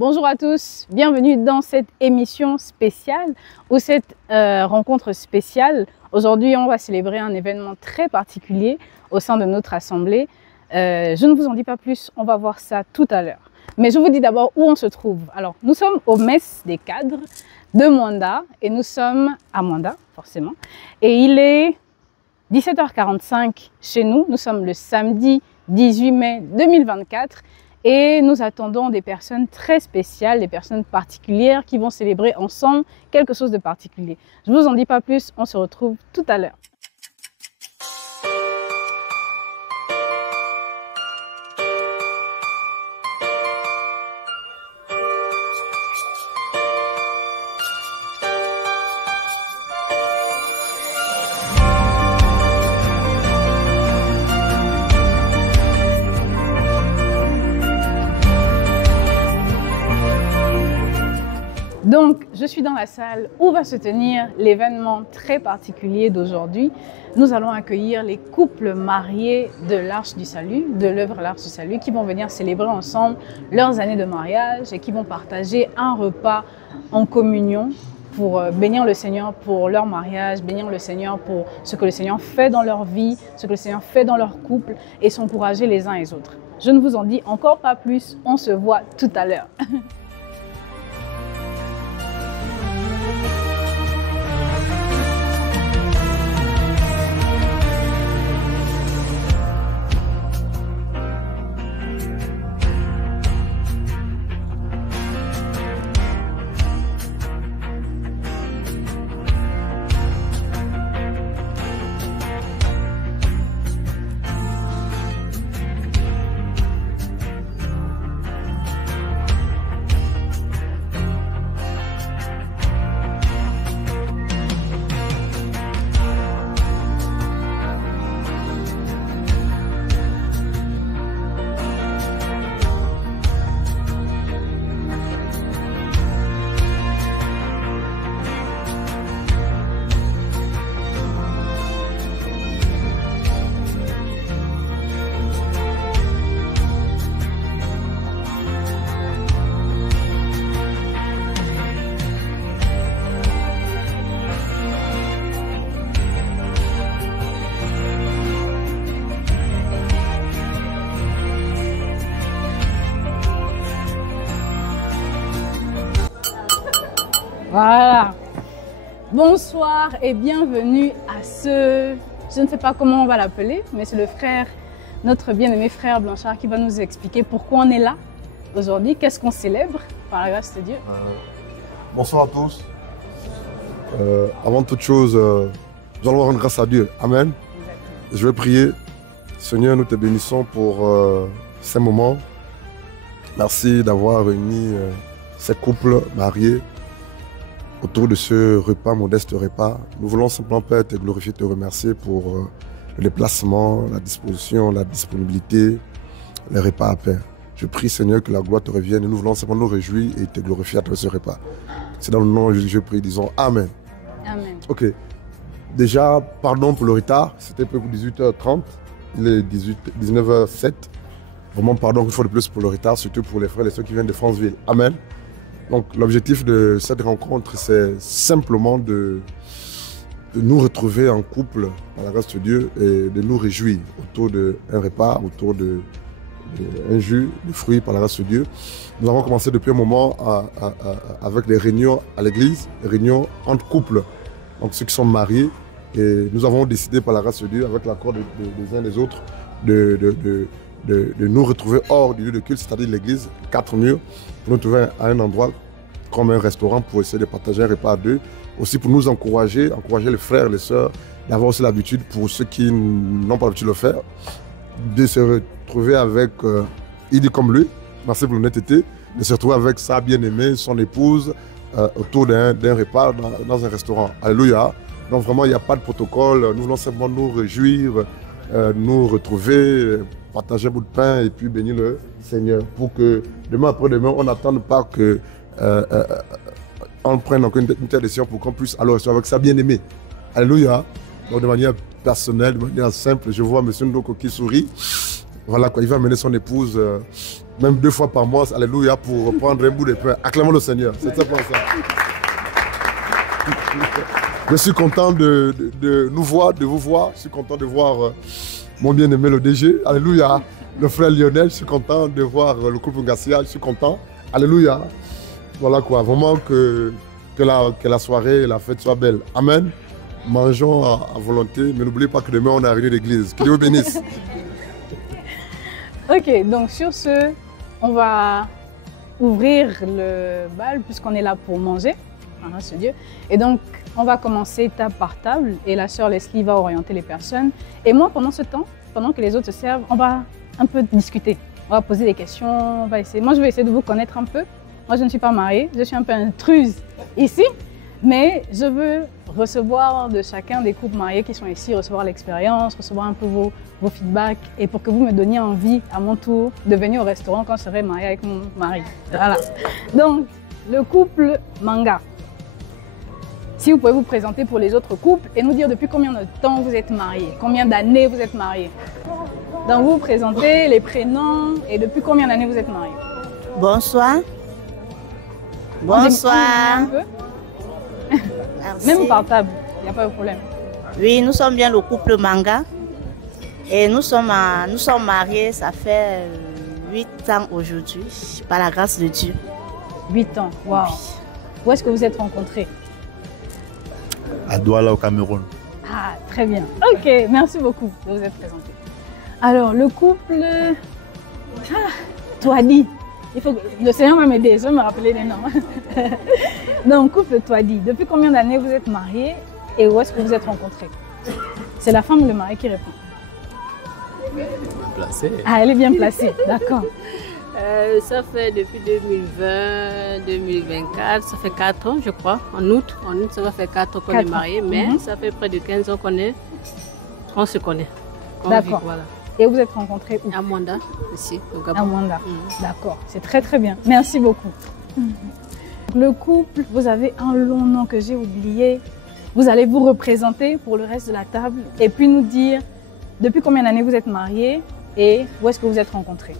Bonjour à tous, bienvenue dans cette émission spéciale ou cette rencontre spéciale. Aujourd'hui, on va célébrer un événement très particulier au sein de notre assemblée. Je ne vous en dis pas plus, on va voir ça tout à l'heure. Mais je vous dis d'abord où on se trouve. Alors, nous sommes au Mess des cadres de Mwanda et nous sommes à Mwanda, forcément. Et il est 17h45 chez nous. Nous sommes le samedi 18 mai 2024. Et nous attendons des personnes très spéciales, des personnes particulières qui vont célébrer ensemble quelque chose de particulier. Je ne vous en dis pas plus, on se retrouve tout à l'heure. Donc, je suis dans la salle où va se tenir l'événement très particulier d'aujourd'hui. Nous allons accueillir les couples mariés de l'Arche du Salut, de l'œuvre L'Arche du Salut, qui vont venir célébrer ensemble leurs années de mariage et qui vont partager un repas en communion pour bénir le Seigneur pour leur mariage, bénir le Seigneur pour ce que le Seigneur fait dans leur vie, ce que le Seigneur fait dans leur couple et s'encourager les uns les autres. Je ne vous en dis encore pas plus, on se voit tout à l'heure. Voilà. Bonsoir et bienvenue à ce... Je ne sais pas comment on va l'appeler, mais c'est le frère, notre bien-aimé frère Blanchard qui va nous expliquer pourquoi on est là aujourd'hui, qu'est-ce qu'on célèbre par la grâce de Dieu. Bonsoir à tous. Avant toute chose, nous allons rendre grâce à Dieu. Amen. Exactement. Je vais prier. Seigneur, nous te bénissons pour ces moments. Merci d'avoir réuni ces couples mariés autour de ce repas, modeste repas. Nous voulons simplement, Père, te glorifier, te remercier pour le déplacement, la disposition, la disponibilité, les repas à Père. Je prie, Seigneur, que la gloire te revienne et nous voulons simplement nous réjouir et te glorifier à travers ce repas. C'est dans le nom de Jésus que je prie, disons Amen. Amen. Ok. Déjà, pardon pour le retard, c'était peu pour 18h30, il est 19h07. Vraiment, pardon une fois de plus pour le retard, surtout pour les frères et ceux qui viennent de Franceville. Amen. Donc l'objectif de cette rencontre, c'est simplement de nous retrouver en couple, par la grâce de Dieu, et de nous réjouir autour d'un repas, autour d'un jus de fruits, par la grâce de Dieu. Nous avons commencé depuis un moment avec des réunions à l'église, des réunions entre couples, donc ceux qui sont mariés. Et nous avons décidé, par la grâce de Dieu, avec l'accord des uns des autres, de nous retrouver hors du lieu de culte, c'est-à-dire l'église, 4 murs, pour nous trouver à un endroit comme un restaurant pour essayer de partager un repas à deux. Aussi pour nous encourager les frères et les sœurs, d'avoir aussi l'habitude, pour ceux qui n'ont pas l'habitude de le faire, de se retrouver avec, il dit comme lui, merci pour l'honnêteté, de se retrouver avec sa bien-aimée, son épouse, autour d'un repas dans un restaurant. Alléluia. Donc vraiment, il n'y a pas de protocole, nous voulons simplement nous réjouir, nous retrouver, partager un bout de pain et puis bénir le Seigneur pour que demain après-demain, on n'attende pas que on prenne encore une telle décision pour qu'on puisse alors rester avec sa bien-aimée. Alléluia. Donc de manière personnelle, de manière simple, je vois M. Ndoko qui sourit. Voilà quoi, il va amener son épouse même 2 fois par mois, alléluia, pour prendre un bout de pain. Acclamons le Seigneur, c'est simplement ça. Je suis content de nous voir, de vous voir. Je suis content de voir mon bien-aimé le DG. Alléluia. Le frère Lionel, je suis content de voir le couple Ngassia. Je suis content. Alléluia. Voilà quoi. Vraiment que la soirée et la fête soient belles. Amen. Mangeons à volonté. Mais n'oubliez pas que demain, on est arrivé d'église. Que Dieu vous bénisse. Ok, donc sur ce, on va ouvrir le bal puisqu'on est là pour manger. Grâce à Dieu. Et donc, on va commencer table par table et la sœur Leslie va orienter les personnes. Et moi, pendant ce temps, pendant que les autres se servent, on va un peu discuter. On va poser des questions, on va essayer. Moi, je vais essayer de vous connaître un peu. Moi, je ne suis pas mariée, je suis un peu intruse ici, mais je veux recevoir de chacun des couples mariés qui sont ici, recevoir l'expérience, recevoir un peu vos feedbacks et pour que vous me donniez envie, à mon tour, de venir au restaurant quand je serai mariée avec mon mari. Voilà. Donc, le couple Manga. Si vous pouvez vous présenter pour les autres couples et nous dire depuis combien de temps vous êtes mariés, combien d'années vous êtes mariés. Donc vous vous présentez, les prénoms et depuis combien d'années vous êtes mariés. Bonsoir. Bonsoir. Merci. Même par table, il n'y a pas de problème. Oui, nous sommes bien le couple Manga et nous sommes mariés, ça fait 8 ans aujourd'hui, par la grâce de Dieu. 8 ans, waouh. Oui. Où est-ce que vous êtes rencontrés? À Douala au Cameroun. Ah, très bien. Ok, merci beaucoup de vous être présenté. Alors, le couple Touadi. Le Seigneur va m'aider, je vais me rappeler les noms. Donc, couple Touadi, depuis combien d'années vous êtes mariés et où est-ce que vous êtes rencontrés? C'est la femme ou le mari qui répond? Placée. Ah, elle est bien placée, d'accord. Ça fait depuis 2020, 2024, ça fait 4 ans je crois, en août ça va faire 4 ans qu'on est mariés, mais ça fait près de 15 ans qu'on se connaît. D'accord. Voilà. Et vous êtes rencontrés où? À Mwanda, ici, au Gabon. À Mwanda, d'accord, c'est très très bien, merci beaucoup. Le couple, vous avez un long nom que j'ai oublié, vous allez vous représenter pour le reste de la table et puis nous dire depuis combien d'années vous êtes mariés et où est-ce que vous êtes rencontrés.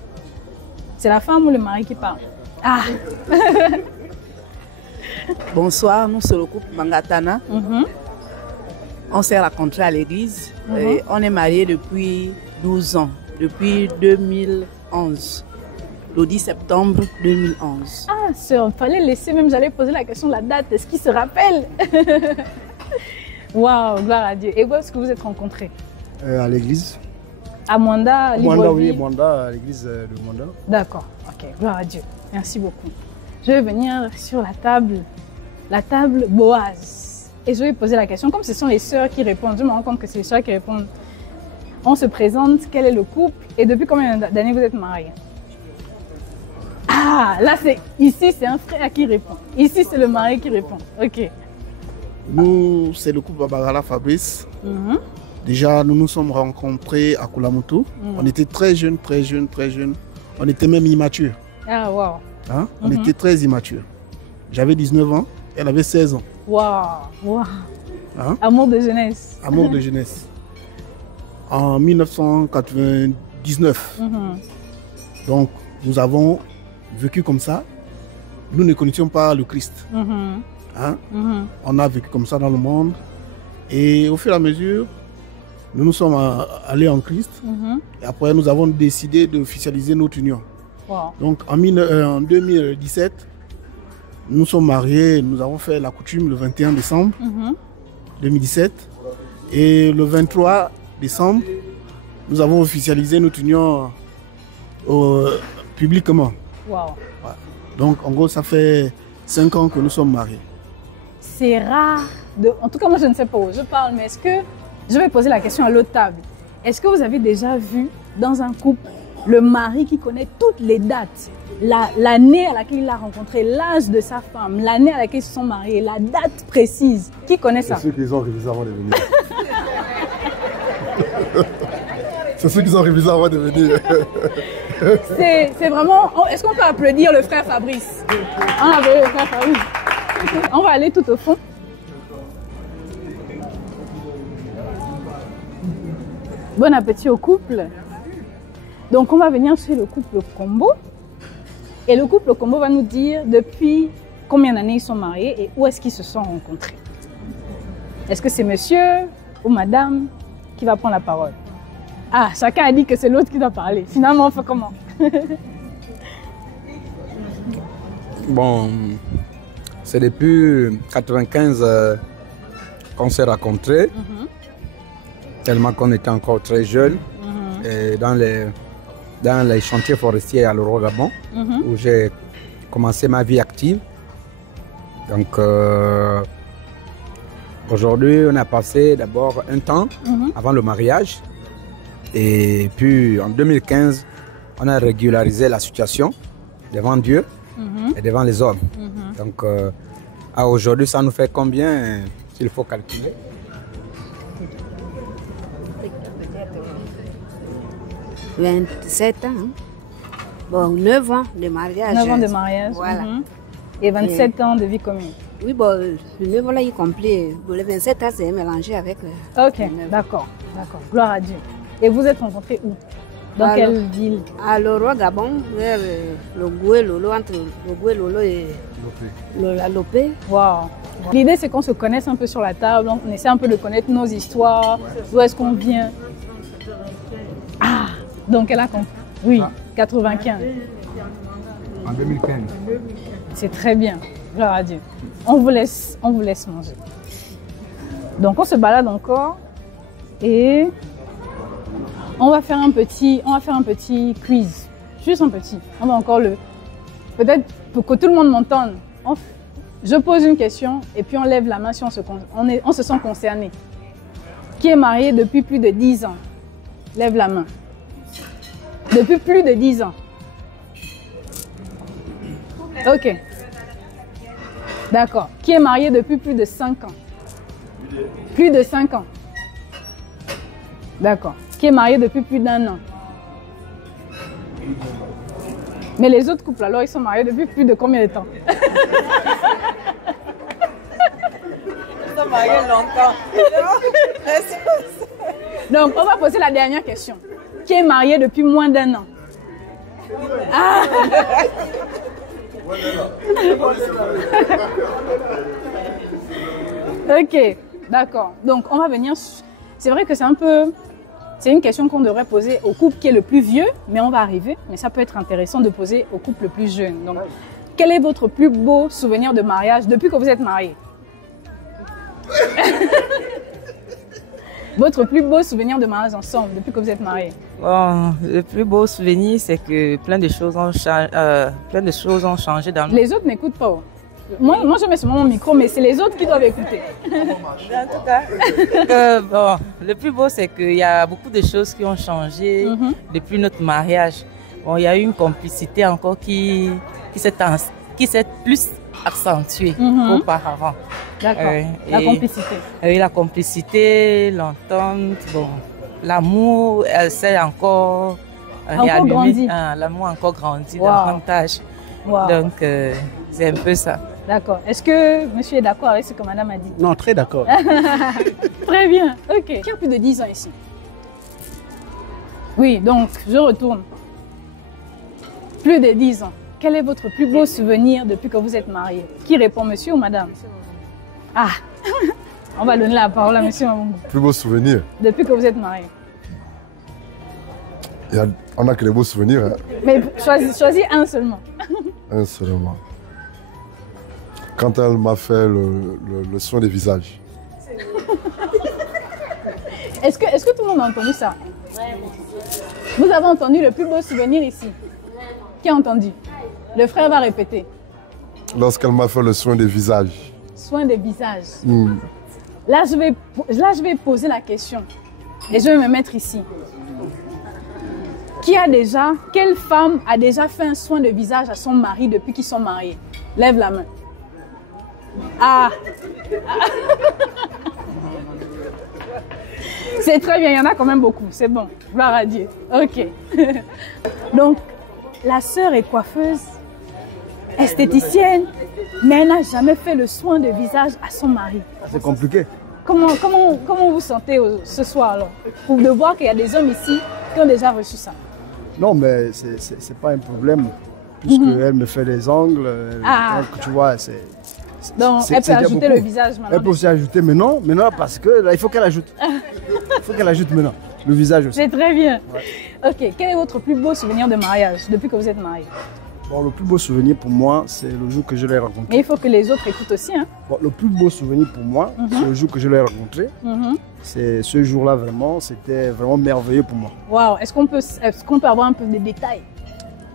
C'est la femme ou le mari qui parle? Ah. Bonsoir, nous sommes le couple Mangatana. On s'est rencontrés à l'église. Et on est mariés depuis 12 ans, depuis 2011. Le 10 septembre 2011. Ah, sœur, il fallait laisser même, j'allais poser la question de la date. Est-ce qu'il se rappelle? Waouh, gloire à Dieu. Et où est-ce que vous êtes rencontrés? À l'église. À Mwanda, Mwanda, oui, Mwanda, à l'église de Mwanda. D'accord, ok, gloire à Dieu. Merci beaucoup. Je vais venir sur la table Boaz. Et je vais poser la question, comme ce sont les sœurs qui répondent, je me rends compte que c'est les sœurs qui répondent. On se présente, quel est le couple et depuis combien d'années vous êtes mariés? Ah, là ici c'est un frère qui répond. Ici c'est le mari qui répond. Ok. Nous, c'est le couple Babarala Fabrice. Déjà, nous nous sommes rencontrés à Kulamoto. On était très jeunes. On était même immatures. Ah, waouh. Hein? On était très immatures. J'avais 19 ans, elle avait 16 ans. Waouh. Hein? Amour de jeunesse. Amour de jeunesse. En 1999. Donc, nous avons vécu comme ça. Nous ne connaissions pas le Christ. Hein? On a vécu comme ça dans le monde. Et au fur et à mesure, nous nous sommes allés en Christ. Et après, nous avons décidé d'officialiser notre union. Donc, en 2017, nous sommes mariés. Nous avons fait la coutume le 21 décembre 2017. Et le 23 décembre, nous avons officialisé notre union publiquement. Donc, en gros, ça fait 5 ans que nous sommes mariés. C'est rare. En tout cas, moi, je ne sais pas où je parle, mais est-ce que... Je vais poser la question à l'autre table. Est-ce que vous avez déjà vu dans un couple le mari qui connaît toutes les dates, l'année à laquelle il a rencontré, l'âge de sa femme, l'année à laquelle ils se sont mariés, la date précise? Qui connaît ça? C'est ceux qui ont révisé avant de venir. C'est ceux qui ont révisé avant de venir. C'est vraiment... Est-ce qu'on peut applaudir le frère Fabrice? On avait le frère Fabrice. On va aller tout au fond. Bon appétit au couple. Donc on va venir chez le couple Combo. Et le couple Combo va nous dire depuis combien d'années ils sont mariés et où est-ce qu'ils se sont rencontrés. Est-ce que c'est monsieur ou madame qui va prendre la parole? Ah, chacun a dit que c'est l'autre qui doit parler. Finalement, on fait comment? Bon, c'est depuis 95 qu'on s'est rencontrés, tellement qu'on était encore très jeunes, et dans les chantiers forestiers à l'Oro-Gabon, où j'ai commencé ma vie active. Donc, aujourd'hui, on a passé d'abord un temps avant le mariage, et puis en 2015, on a régularisé la situation devant Dieu et devant les hommes. Donc, à aujourd'hui, ça nous fait combien, s'il faut calculer? « 27 ans. Bon, 9 ans de mariage. 9 ans de mariage. Voilà. Et 27 ans de vie commune. Oui, bon, le 9 ans là, y compris. Le 27 ans, c'est mélangé avec le... Ok, d'accord. D'accord. Gloire à Dieu. Et vous êtes rencontrés où? Dans quelle ville? À l'Oro-Gabon, vers le Goué-Lolo, entre le Goué-Lolo et la Lopé. Wow. L'idée, c'est qu'on se connaisse un peu sur la table, on essaie un peu de connaître nos histoires, d'où est-ce qu'on vient. Ah, donc elle a compris. Oui, 95. En 2015. C'est très bien. Gloire à Dieu. On vous laisse manger. Donc on se balade encore et on va faire un petit quiz. Juste un petit. On va encore peut-être pour que tout le monde m'entende. Je pose une question et puis on lève la main si on se sent concerné. Qui est marié depuis plus de 10 ans? Lève la main. Depuis plus de 10 ans. Ok. D'accord. Qui est marié depuis plus de 5 ans? Plus de 5 ans. D'accord. Qui est marié depuis plus d'1 an? Mais les autres couples, alors, ils sont mariés depuis plus de combien de temps? Ils sont mariés longtemps. Donc, on va poser la dernière question. Qui est marié depuis moins d'1 an? Ah! Ok, d'accord. Donc, on va venir... C'est vrai que c'est une question qu'on devrait poser au couple qui est le plus vieux, mais on va arriver. Mais ça peut être intéressant de poser au couple le plus jeune. Donc, quel est votre plus beau souvenir de mariage depuis que vous êtes mariés? Votre plus beau souvenir de mariage ensemble depuis que vous êtes mariés? Bon, le plus beau souvenir, c'est que plein de choses ont changé dans nous. Les autres n'écoutent pas. Moi, je mets seulement mon micro, mais c'est les autres qui doivent écouter. En tout cas, bon, le plus beau, c'est qu'il y a beaucoup de choses qui ont changé depuis notre mariage. Bon, il y a eu une complicité encore qui s'est plus accentuée qu'auparavant. D'accord, la complicité. Oui, la complicité, l'entente, bon, l'amour, elle s'est encore grandi. L'amour a encore grandi Wow. davantage. Wow. Donc, c'est un peu ça. D'accord. Est-ce que monsieur est d'accord avec ce que madame a dit? Non, très d'accord. Très bien. Ok. Qui a plus de 10 ans ici? Oui, donc je retourne. Plus de 10 ans. Quel est votre plus beau souvenir depuis que vous êtes mariés? Qui répond, monsieur ou madame? Ah, on va donner la parole à monsieur Mamungu. Plus beau souvenir. Depuis que vous êtes mariés. On a que des beaux souvenirs. Hein. Mais choisis un seulement. Un seulement. Quand elle m'a fait le soin des visages. Est-ce que tout le monde a entendu ça? Vous avez entendu le plus beau souvenir ici? Qui a entendu? Le frère va répéter. Lorsqu'elle m'a fait le soin des visages. Soin des visages. Là, je vais poser la question. Et je vais me mettre ici. Quelle femme a déjà fait un soin de visage à son mari depuis qu'ils sont mariés? Lève la main. Ah! C'est très bien, il y en a quand même beaucoup. C'est bon. Gloire à Dieu. Ok. Donc, la sœur est coiffeuse, esthéticienne, mais elle n'a jamais fait le soin de visage à son mari. C'est compliqué. Comment vous sentez ce soir alors? Pour de voir qu'il y a des hommes ici qui ont déjà reçu ça. Non, mais c'est pas un problème. puisqu'elle me fait les ongles. Donc, tu vois, donc, elle peut ajouter le visage maintenant. Elle peut aussi ajouter maintenant parce que là, il faut qu'elle ajoute. Il faut qu'elle ajoute maintenant le visage aussi. C'est très bien. Ouais. Ok, quel est votre plus beau souvenir de mariage depuis que vous êtes marié? Bon, le plus beau souvenir pour moi, c'est le jour que je l'ai rencontré. Mais il faut que les autres écoutent aussi. Hein? Bon, le plus beau souvenir pour moi, c'est le jour que je l'ai rencontré. C'est ce jour-là vraiment, c'était vraiment merveilleux pour moi. Waouh, est-ce qu'on peut avoir un peu de détails?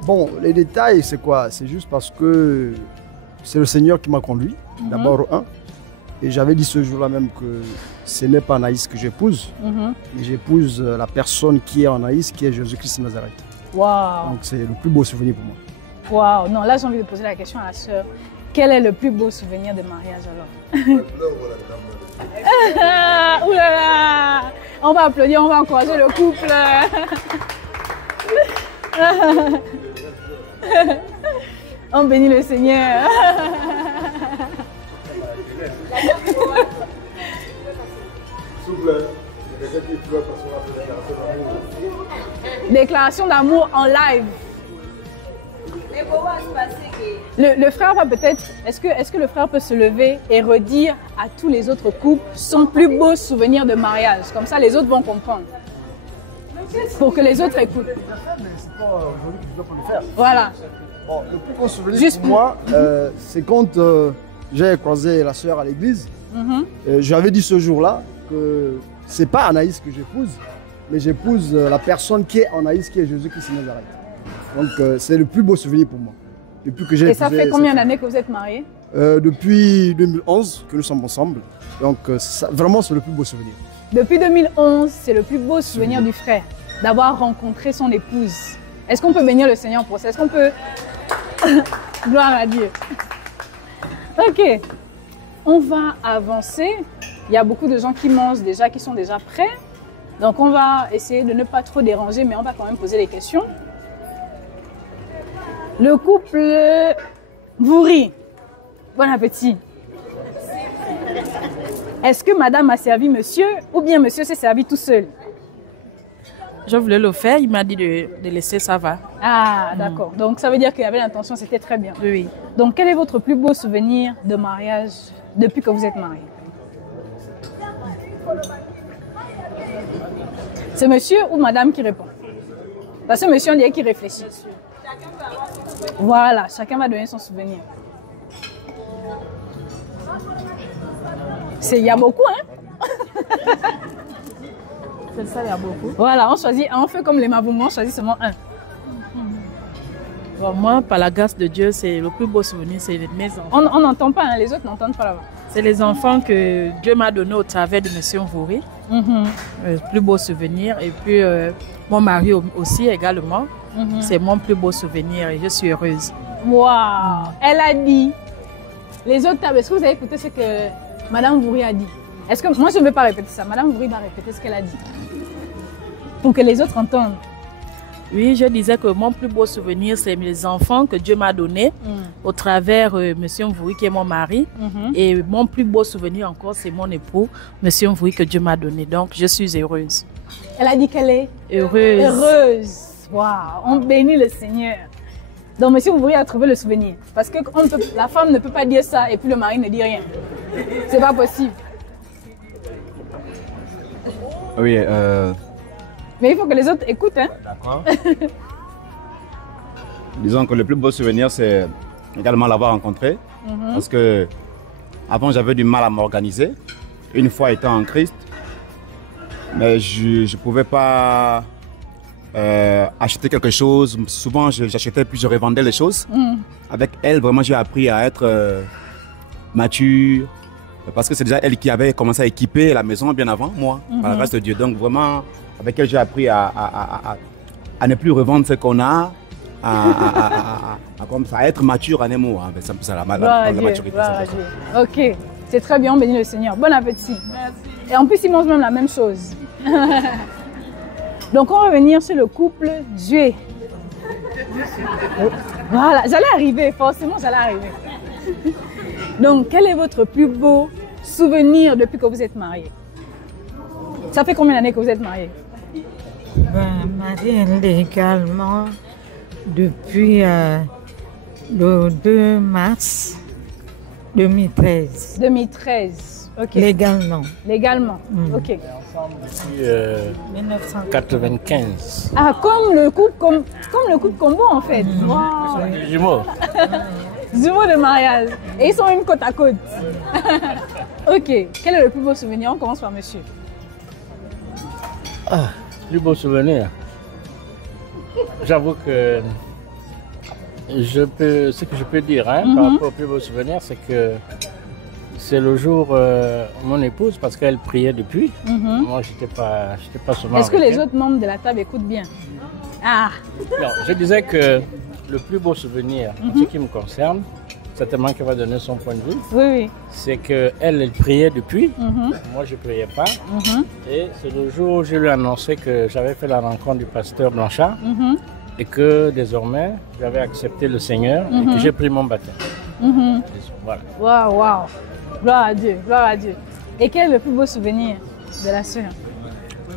Bon, les détails, c'est quoi? C'est juste parce que c'est le Seigneur qui m'a conduit, d'abord un. Et j'avais dit ce jour-là même que ce n'est pas Anaïs que j'épouse, mais j'épouse la personne qui est Anaïs, qui est Jésus-Christ de Nazareth. Waouh. Donc c'est le plus beau souvenir pour moi. Waouh, non, là j'ai envie de poser la question à la sœur. Quel est le plus beau souvenir de mariage alors? Ouh là là. On va applaudir, on va encourager le couple. On bénit le Seigneur. Déclaration d'amour en live. Le frère va peut-être, est-ce que le frère peut se lever et redire à tous les autres couples son plus beau souvenir de mariage? Comme ça, les autres vont comprendre. Pour que les autres écoutent. Voilà. Bon, le plus beau souvenir pour moi, c'est quand j'ai croisé la sœur à l'église. J'avais dit ce jour-là que c'est pas Anaïs que j'épouse, mais j'épouse la personne qui est Anaïs, qui est Jésus-Christ de Nazareth. Donc c'est le plus beau souvenir pour moi. Depuis que j'ai épousé, ça fait combien d'années que vous êtes mariés? Depuis 2011 que nous sommes ensemble. Donc vraiment c'est le plus beau souvenir. Depuis 2011, c'est le plus beau souvenir du frère, d'avoir rencontré son épouse. Est-ce qu'on peut bénir le Seigneur pour ça? Est-ce qu'on peut... Gloire à Dieu. Ok, on va avancer. Il y a beaucoup de gens qui mangent déjà, qui sont déjà prêts. Donc on va essayer de ne pas trop déranger, mais on va quand même poser des questions. Le couple Vouri, bon appétit. Est-ce que madame a servi monsieur ou bien monsieur s'est servi tout seul? Je voulais le faire, il m'a dit de laisser, ça va. Ah, d'accord. Donc ça veut dire qu'il y avait l'intention, c'était très bien. Oui. Donc quel est votre plus beau souvenir de mariage depuis que vous êtes mariés? C'est monsieur ou madame qui répond? Parce que monsieur, on dirait qu'il réfléchit. Voilà, chacun va donner son souvenir. Il y a beaucoup, hein? C'est ça, il y a beaucoup. Voilà, on choisit, on fait comme les Mavoumons, on choisit seulement un. Bon, moi, par la grâce de Dieu, c'est le plus beau souvenir, c'est mes enfants. On n'entend pas, hein, les autres n'entendent pas là-bas. C'est les enfants que Dieu m'a donnés au travers de M. Vouri. Le plus beau souvenir. Et puis, mon mari aussi également. C'est mon plus beau souvenir et je suis heureuse. Waouh! Elle a dit. Les autres tables, est-ce que vous avez écouté ce que Madame Vouri a dit? Est-ce que moi je ne vais pas répéter ça? Madame Vouri va répéter ce qu'elle a dit pour que les autres entendent. Oui, je disais que mon plus beau souvenir, c'est les enfants que Dieu m'a donnés au travers M. Vouri qui est mon mari. Et mon plus beau souvenir encore, c'est mon époux, M. Vouri que Dieu m'a donné. Donc, je suis heureuse. Elle a dit qu'elle est heureuse. Heureuse. Waouh, on bénit le Seigneur. Donc, M. Vouri a trouvé le souvenir. Parce que la femme ne peut pas dire ça et puis le mari ne dit rien. C'est pas possible. Oui, mais il faut que les autres écoutent, hein? D'accord. Disons que le plus beau souvenir, c'est également l'avoir rencontré. Parce que avant, j'avais du mal à m'organiser. Une fois étant en Christ, mais je ne pouvais pas acheter quelque chose. Souvent, j'achetais puis je revendais les choses. Avec elle, vraiment, j'ai appris à être mature. Parce que c'est déjà elle qui avait commencé à équiper la maison bien avant moi, par la grâce de Dieu. Donc vraiment, avec elle, j'ai appris à ne plus revendre ce qu'on a, à être mature en un mot. Hein. C'est la maturité. Ok, c'est très bien, on bénit le Seigneur. Bon appétit. Merci. Et en plus, ils mangent même la même chose. Donc on va revenir sur le couple Dieu. Voilà, j'allais arriver, forcément j'allais arriver. Donc, quel est votre plus beau souvenir depuis que vous êtes mariés? Ça fait combien d'années que vous êtes mariés? Mariée légalement depuis Le 2 mars 2013. 2013, ok. Légalement. Légalement, ok. Depuis 1995. Ah, comme le couple Combo en fait. Wow. Les jumeaux. Jumeaux de mariage. Et ils sont même côte à côte. Ok, quel est le plus beau souvenir? On commence par monsieur. Ah, plus beau souvenir. J'avoue que ce que je peux dire par rapport au plus beau souvenir, c'est que c'est le jour où mon épouse, parce qu'elle priait depuis. Moi, j'étais pas souvent. Est-ce que les autres membres de la table écoutent bien? Ah. Non, je disais que le plus beau souvenir, en ce qui me concerne, certainement qu'elle va donner son point de vue. Oui. C'est qu'elle, elle priait depuis. Moi, je ne priais pas. Et c'est le jour où je lui ai annoncé que j'avais fait la rencontre du pasteur Blanchard et que désormais, j'avais accepté le Seigneur et que j'ai pris mon baptême. Voilà. Waouh, waouh. Gloire à Dieu, gloire à Dieu. Et quel est le plus beau souvenir de la sœur?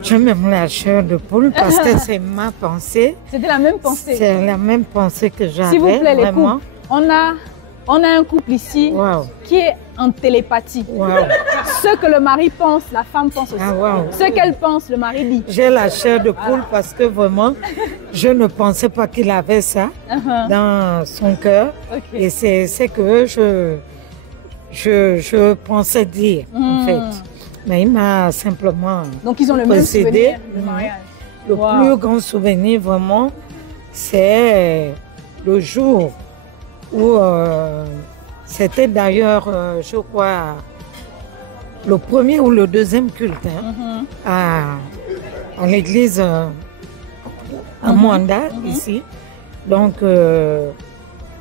Je m'aime la chair de poule parce que c'est ma pensée. C'était la même pensée. C'est la même pensée que j'avais. S'il vous plaît, les vraiment. couples, on a un couple ici qui est en télépathie. Ce que le mari pense, la femme pense aussi. Ce qu'elle pense, le mari dit. J'ai la chair de poule parce que vraiment, je ne pensais pas qu'il avait ça dans son cœur. Et c'est ce que je pensais dire, en fait. Mais il m'a simplement Donc ils ont le même souvenir du mariage. Le plus grand souvenir, vraiment, c'est le jour où c'était d'ailleurs, je crois, le premier ou le deuxième culte à l'église à Mwanda, ici. Donc,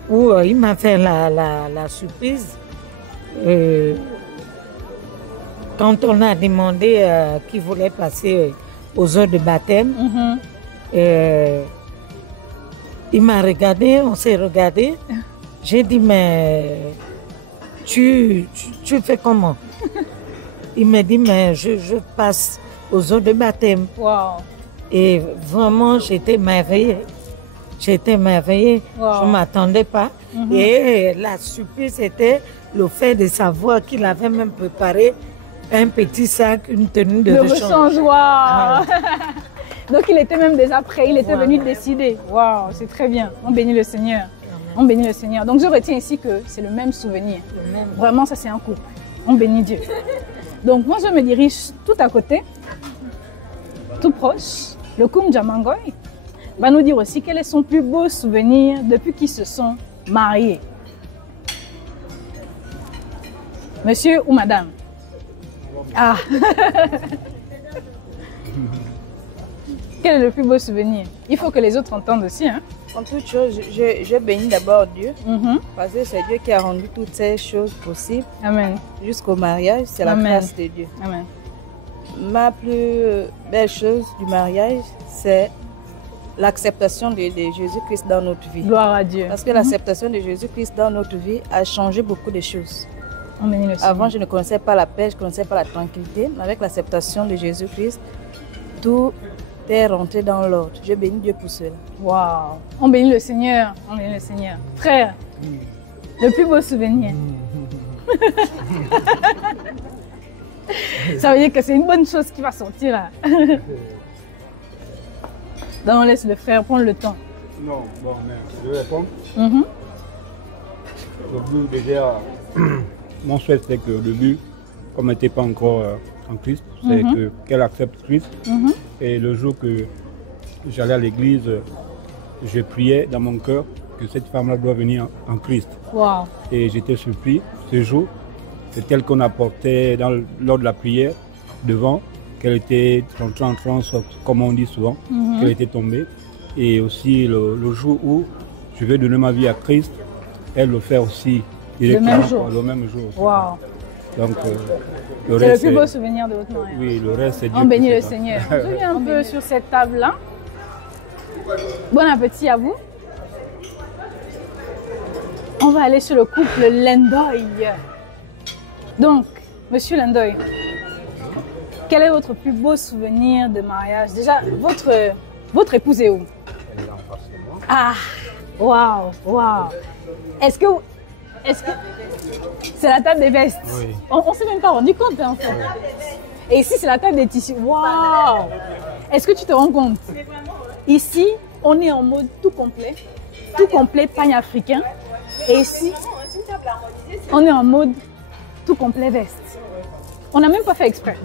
où il m'a fait la surprise. Quand on a demandé qui voulait passer aux heures de baptême, il m'a regardé, on s'est regardé. J'ai dit, mais tu fais comment? Il m'a dit, mais je passe aux heures de baptême. Et vraiment, j'étais émerveillée. Je ne m'attendais pas. Et la surprise était le fait de savoir qu'il avait même préparé un petit sac, une tenue de rechange. Donc il était même déjà prêt, il était venu décider. Waouh, c'est très bien. On bénit le Seigneur. On bénit le Seigneur. Donc je retiens ici que c'est le même souvenir. Vraiment, ça c'est un couple. On bénit Dieu. Donc moi je me dirige tout à côté, tout proche. Le Koum Djamangoy va nous dire aussi quel est son plus beau souvenir depuis qu'ils se sont mariés. Monsieur ou madame? Ah. Quel est le plus beau souvenir? Il faut que les autres entendent aussi. Hein? En toute chose, je bénis d'abord Dieu, parce que c'est Dieu qui a rendu toutes ces choses possibles. Amen. Jusqu'au mariage, c'est la grâce de Dieu. Amen. Ma plus belle chose du mariage, c'est l'acceptation de Jésus-Christ dans notre vie. Gloire à Dieu. Parce que l'acceptation de Jésus-Christ dans notre vie a changé beaucoup de choses. Avant, je ne connaissais pas la paix, je ne connaissais pas la tranquillité. Mais avec l'acceptation de Jésus-Christ, tout est rentré dans l'ordre. Je bénis Dieu pour cela. Waouh! On bénit le Seigneur. On bénit le Seigneur. Frère, le plus beau souvenir. Ça veut dire que c'est une bonne chose qui va sortir là. Donc on laisse le frère prendre le temps. Non, bon, mais je vais répondre. Donc, déjà, mon souhait, c'est que le but, comme elle n'était pas encore en Christ, c'est qu'elle accepte Christ. Et le jour que j'allais à l'église, je priais dans mon cœur que cette femme-là doit venir en Christ. Wow. Et j'étais surpris ce jour. C'est elle qu'on apportait lors de la prière devant, qu'elle était rentrée en transe, comme on dit souvent, qu'elle était tombée. Et aussi le jour où je vais donner ma vie à Christ, elle le fait aussi. Le même jour. Le même jour. Wow. Donc, c'est le plus beau souvenir de votre mariage. Oui, le reste, c'est Dieu. On bénit le Seigneur. Je viens un peu sur cette table-là. Bon appétit à vous. On va aller sur le couple Lendoy. Donc, monsieur Lendoy, quel est votre plus beau souvenir de mariage? Déjà, votre épouse est où? Ah, Waouh, waouh. Est-ce que c'est la table des vestes? Oui. On s'est même pas rendu compte en fait. Et ici, c'est la table des tissus. Waouh. Est-ce que tu te rends compte? Ici, on est en mode tout complet pan-africain. Et ici, on est en mode tout complet veste. On n'a même pas fait exprès.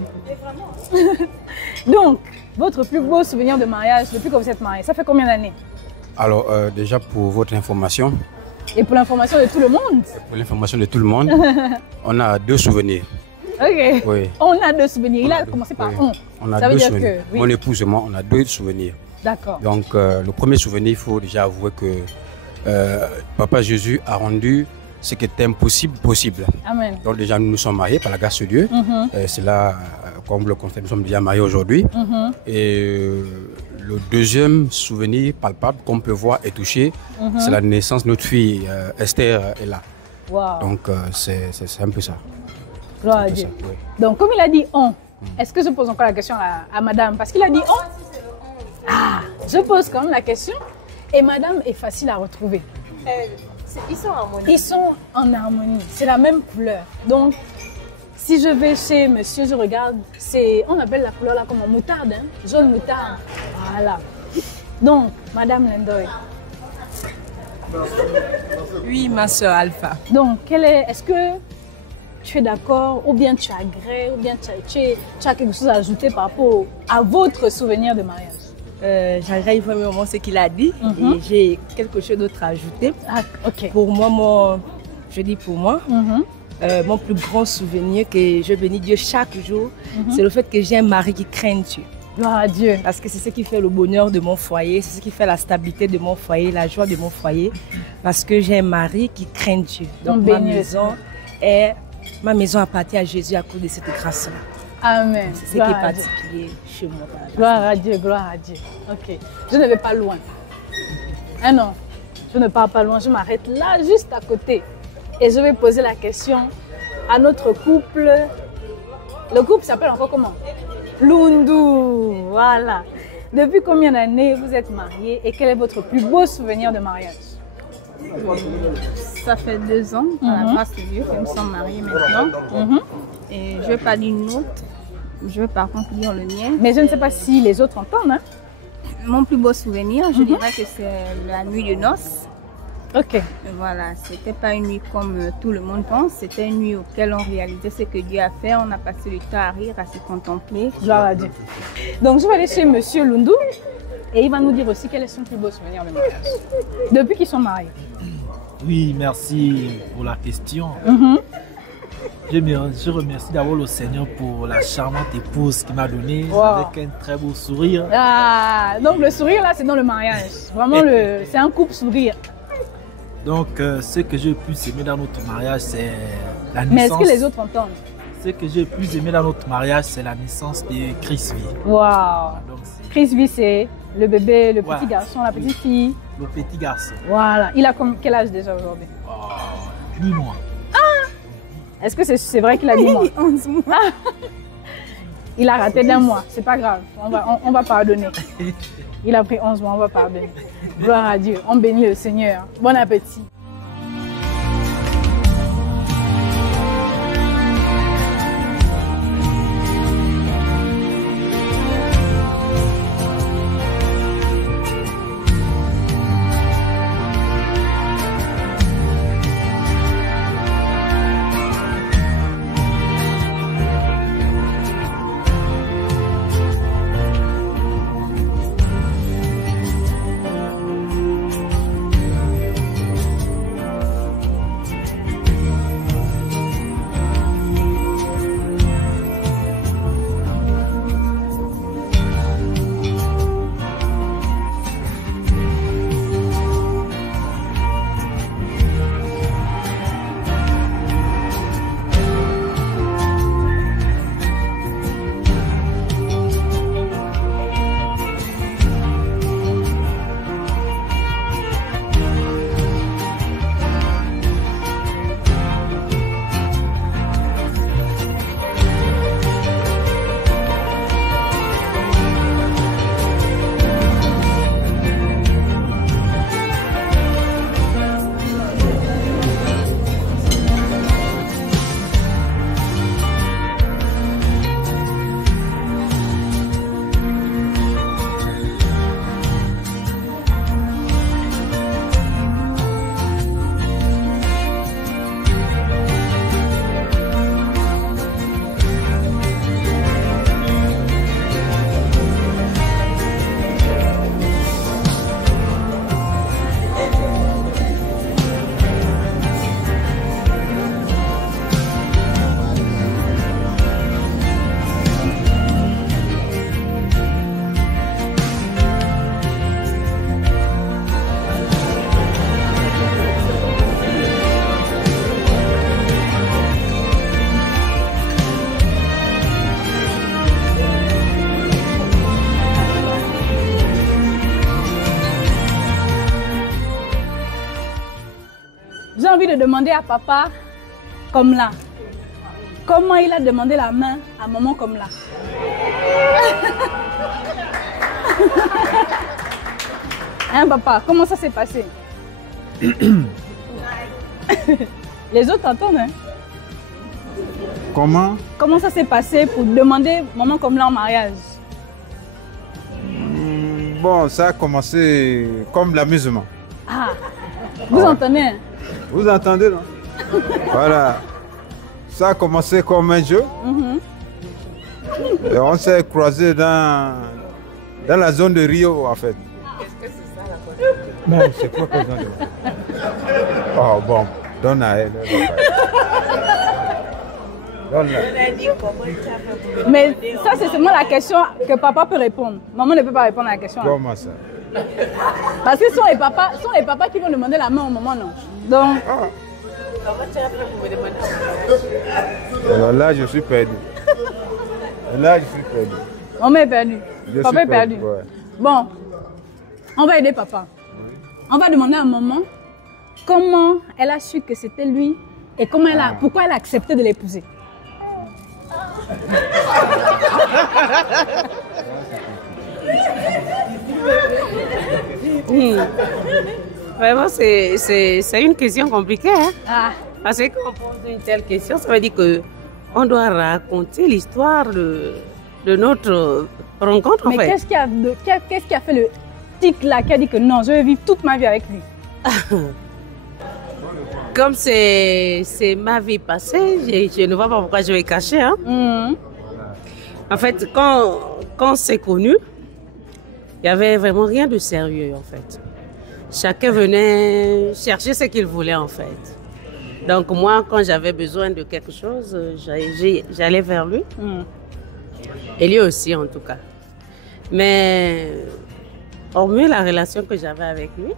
Donc, votre plus beau souvenir de mariage depuis que vous êtes mariés, ça fait combien d'années? Alors, déjà pour votre information. Et pour l'information de tout le monde? Pour l'information de tout le monde, on a 2 souvenirs. Ok. Oui. On a 2 souvenirs. Il a commencé par on. On a ça veut 2 dire souvenirs. que, oui. Mon épouse et moi, on a 2 souvenirs. D'accord. Donc, le premier souvenir, il faut déjà avouer que Papa Jésus a rendu ce qui était impossible possible. Amen. Donc, déjà, nous nous sommes mariés par la grâce de Dieu. C'est là, comme vous le constatez, nous sommes déjà mariés aujourd'hui. Et le deuxième souvenir palpable qu'on peut voir et toucher, c'est la naissance de notre fille Esther est là. Wow. Donc, c'est un peu ça. Gloire à Dieu. Oui. Donc, comme il a dit on, est-ce que je pose encore la question à madame? Parce qu'il a dit on. Ah, je pose quand même la question. Et madame est facile à retrouver. Ils sont en harmonie. Ils sont en harmonie. C'est la même couleur. Donc, si je vais chez monsieur, je regarde, on appelle la couleur là comme en moutarde, hein? Jaune moutarde. Voilà. Donc, madame Lendoy. Oui, ma soeur Alpha. Donc, est-ce que tu es d'accord, ou bien tu agrées, ou bien tu as quelque chose à ajouter par rapport à votre souvenir de mariage? J'agrée vraiment ce qu'il a dit et j'ai quelque chose d'autre à ajouter. Ah, ok. Pour moi, mon plus grand souvenir que je bénis Dieu chaque jour, c'est le fait que j'ai un mari qui craint Dieu. Gloire à Dieu. Parce que c'est ce qui fait le bonheur de mon foyer, c'est ce qui fait la stabilité de mon foyer, la joie de mon foyer. Parce que j'ai un mari qui craint Dieu. Donc ma maison appartient à Jésus à cause de cette grâce-là. Amen. C'est ce qui est particulier chez moi. Gloire à Dieu, gloire à Dieu. Ok. Je ne vais pas loin. Ah non, je ne pars pas loin, je m'arrête là, juste à côté. Et je vais poser la question à notre couple. Le couple s'appelle encore comment? Lundu. Voilà. Depuis combien d'années vous êtes mariés et quel est votre plus beau souvenir de mariage? Ça fait 2 ans, à la grâce de Dieu, que nous sommes mariés maintenant. Et je ne vais pas dire une autre, je vais par contre dire le mien. Mais je ne sais pas si les autres entendent. Hein? Mon plus beau souvenir, je dirais que c'est la nuit de noces. Ok. Voilà, c'était pas une nuit comme tout le monde pense, c'était une nuit auquel on réalisait ce que Dieu a fait, on a passé le temps à rire, à se contempler. Gloire à Dieu. Donc je vais aller chez Monsieur Lundu et il va nous dire aussi quel est son plus beau souvenir de mariage depuis qu'ils sont mariés. Oui, merci pour la question. Je remercie d'abord le Seigneur pour la charmante épouse qu'il m'a donnée avec un très beau sourire. Ah, donc le sourire là, c'est dans le mariage. Vraiment, c'est un couple sourire. Donc, ce que j'ai le plus aimé dans notre mariage, c'est la naissance. Mais est-ce que les autres entendent? Ce que j'ai le plus aimé dans notre mariage, c'est la naissance de Chris V. Waouh! Chris V, c'est le bébé, le petit garçon, la petite fille. Le petit garçon. Voilà. Il a quel âge déjà aujourd'hui? 8 mois. Ah! Est-ce que c'est vrai qu'il a 10 mois? 11 mois. Il a raté d'1 mois. C'est pas grave. On va pardonner. Il a pris 11 mois, on va pardonner. Gloire à Dieu. On bénit le Seigneur. Bon appétit. j'ai envie de demander à papa comme là. Comment il a demandé la main à maman comme là? Hein, papa, comment ça s'est passé? Les autres entendent, hein? Comment ça s'est passé pour demander maman comme là en mariage? Bon, ça a commencé comme l'amusement. Ah, vous entendez? Hein? Vous entendez, non? Voilà. Ça a commencé comme un jeu. Et on s'est croisés dans la zone de Rio, en fait. Qu'est-ce que c'est ça, la Mais c'est quoi que Oh, bon, donne à elle. Mais ça, c'est seulement la question que papa peut répondre. Maman ne peut pas répondre à la question. Comment ça? Parce que ce sont les papas qui vont demander la main au maman, non? Donc... Comment tu as fait pour me demander? Alors là, je suis perdu. Là, je suis perdu. Maman est perdue. Papa est perdu. Ouais. Bon, on va aider papa. On va demander à maman comment elle a su que c'était lui et comment pourquoi elle a accepté de l'épouser. Vraiment, c'est une question compliquée. Hein? Ah. Parce que quand on pose une telle question, ça veut dire qu'on doit raconter l'histoire de notre rencontre. Mais qu'est-ce qui a fait le tic là qui a dit que non, je vais vivre toute ma vie avec lui? Comme c'est ma vie passée, je ne vois pas pourquoi je vais cacher. Hein? En fait, quand on s'est connus, il n'y avait vraiment rien de sérieux en fait. Chacun venait chercher ce qu'il voulait en fait. Donc moi, quand j'avais besoin de quelque chose, j'allais vers lui. Et lui aussi en tout cas. Mais hormis la relation que j'avais avec lui,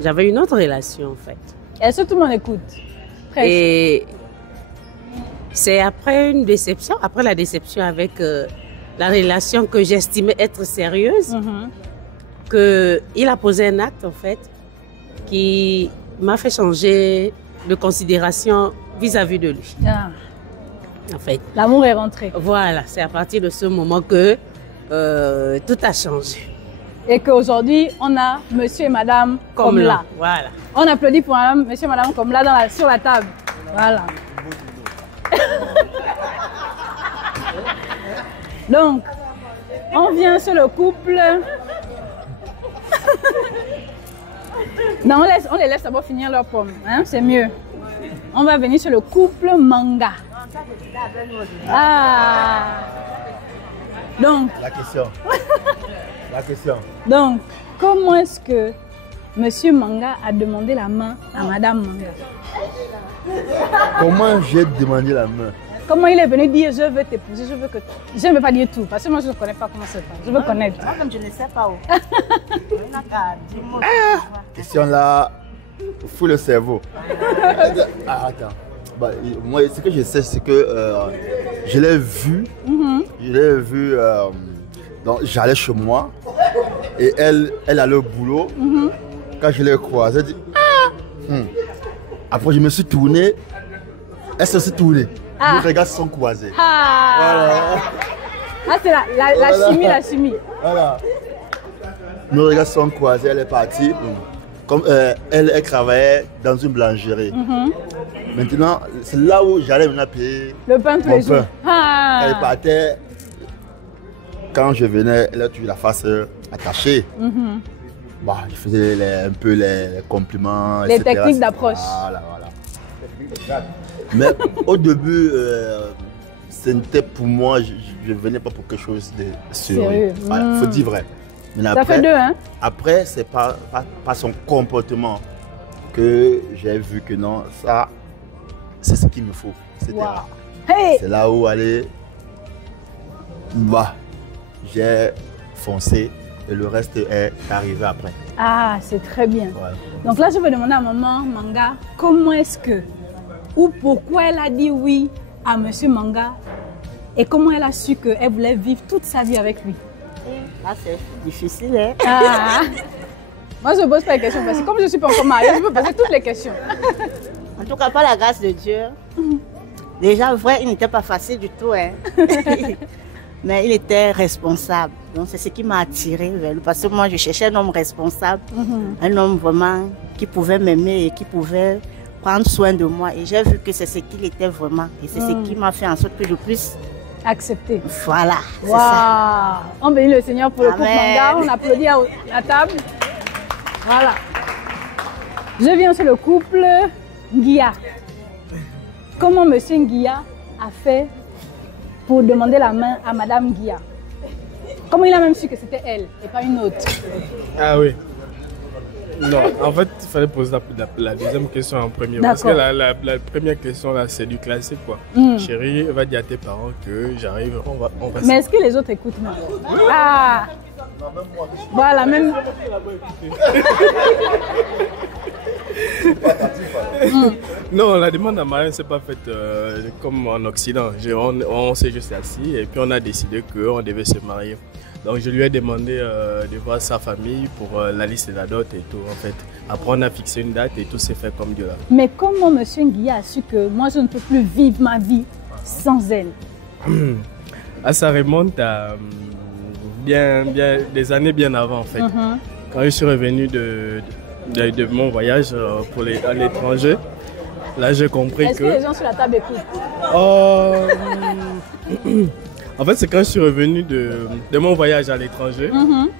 j'avais une autre relation en fait. Est-ce que tout le monde écoute? Presque. Et c'est après une déception, après la déception avec la relation que j'estimais être sérieuse, qu'il a posé un acte en fait qui m'a fait changer de considération vis-à-vis de lui. Ah. En fait. L'amour est rentré. Voilà, c'est à partir de ce moment que tout a changé. Et qu'aujourd'hui, on a monsieur et madame comme là. Voilà. On applaudit pour monsieur et madame comme là sur la table. Voilà. Donc, on vient sur le couple. Non, on les laisse d'abord finir leur pomme. Hein? C'est mieux. On va venir sur le couple Manga. Ah. Donc. La question. La question. Donc, comment est-ce que monsieur Manga a demandé la main à madame Manga? Comment j'ai demandé la main? Comment il est venu dire je veux t'épouser, je ne veux pas dire tout, parce que moi je ne connais pas comment ça se passe. Je veux connaître. Moi comme je ne sais pas où. Question là, fou le cerveau. Ah, attends. Bah, moi, ce que je sais, c'est que je l'ai vu. Je l'ai vu. Donc j'allais chez moi et elle allait au boulot. Quand je l'ai croisée, elle dit Après je me suis tourné, elle se tournée. Nos regards sont croisés. Voilà. Ah, c'est la chimie. Voilà. Nos regards sont croisés, elle est partie. Comme elle travaillait dans une boulangerie. Maintenant, c'est là où j'allais venir payer le pain tous les jours. Elle partait. Quand je venais, elle a toujours la face attachée. Bah, je faisais un peu les compliments. Les techniques d'approche. Voilà. Mais au début, c'était pour moi, je ne venais pas pour quelque chose de sérieux. Il faut dire vrai. Mais ça fait deux, hein? Après, c'est pas son comportement que j'ai vu que non, ça, c'est ce qu'il me faut. Wow. Hey. C'est là où aller. Bah, j'ai foncé et le reste est arrivé après. Ah, c'est très bien. Ouais. Donc là, je vais demander à maman Manga, comment est-ce que, ou pourquoi elle a dit oui à monsieur Manga et comment elle a su qu'elle voulait vivre toute sa vie avec lui. Ah, c'est difficile, hein? Ah. Moi, je ne pose pas les questions parce que comme je ne suis pas encore mariée, je peux poser toutes les questions. En tout cas, par la grâce de Dieu, déjà, vrai, il n'était pas facile du tout. Hein. Mais il était responsable. Donc, c'est ce qui m'a attiré vers lui. Parce que moi, je cherchais un homme responsable, un homme vraiment qui pouvait m'aimer et qui pouvait prendre soin de moi. Et j'ai vu que c'est ce qu'il était vraiment. Et c'est ce qui m'a fait en sorte que je puisse accepter. Voilà, c'est wow. ça. On bénit le Seigneur pour le couple Manga. On applaudit à la table. Voilà. Je viens sur le couple Nguia. Comment Monsieur Nguia a fait pour demander la main à Madame Nguia? Comment il a même su que c'était elle et pas une autre? Ah oui. Non, en fait, il fallait poser la deuxième question en premier. Parce que la première question, là, c'est du classique, quoi. Chérie, va dire à tes parents que j'arrive, on va... Mais est-ce que les autres écoutent même? Ah! Voilà, même... Non, la demande à mariage ne s'est pas faite comme en Occident. On s'est juste assis et puis on a décidé qu'on devait se marier. Donc je lui ai demandé de voir sa famille pour la liste de la dot et tout en fait. Après on a fixé une date et tout s'est fait comme Dieu l'a. Mais comment Monsieur Nguia a su que moi je ne peux plus vivre ma vie sans elle? Ça remonte à des années bien avant en fait. Quand je suis revenu de mon voyage pour à l'étranger, là j'ai compris Est-ce que les gens sur la table écoutent? En fait, c'est quand je suis revenu de mon voyage à l'étranger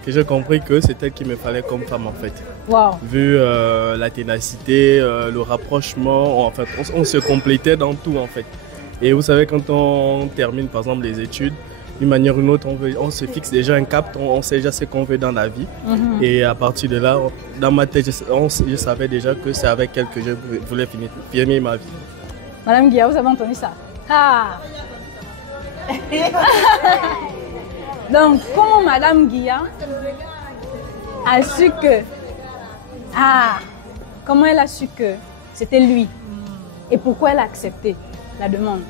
que j'ai compris que c'était elle qu'il me fallait comme femme en fait. Wow. Vu la ténacité, le rapprochement, en fait, on se complétait dans tout en fait. Et vous savez, quand on termine par exemple les études, d'une manière ou d'une autre, on se fixe déjà un cap, on sait déjà ce qu'on veut dans la vie. Et à partir de là, dans ma tête, je savais déjà que c'est avec elle que je voulais finir ma vie. Madame Nguia, vous avez entendu ça? Ah! Donc, comment Madame Nguia a su que... Ah! Comment elle a su que c'était lui? Et pourquoi elle a accepté la demande?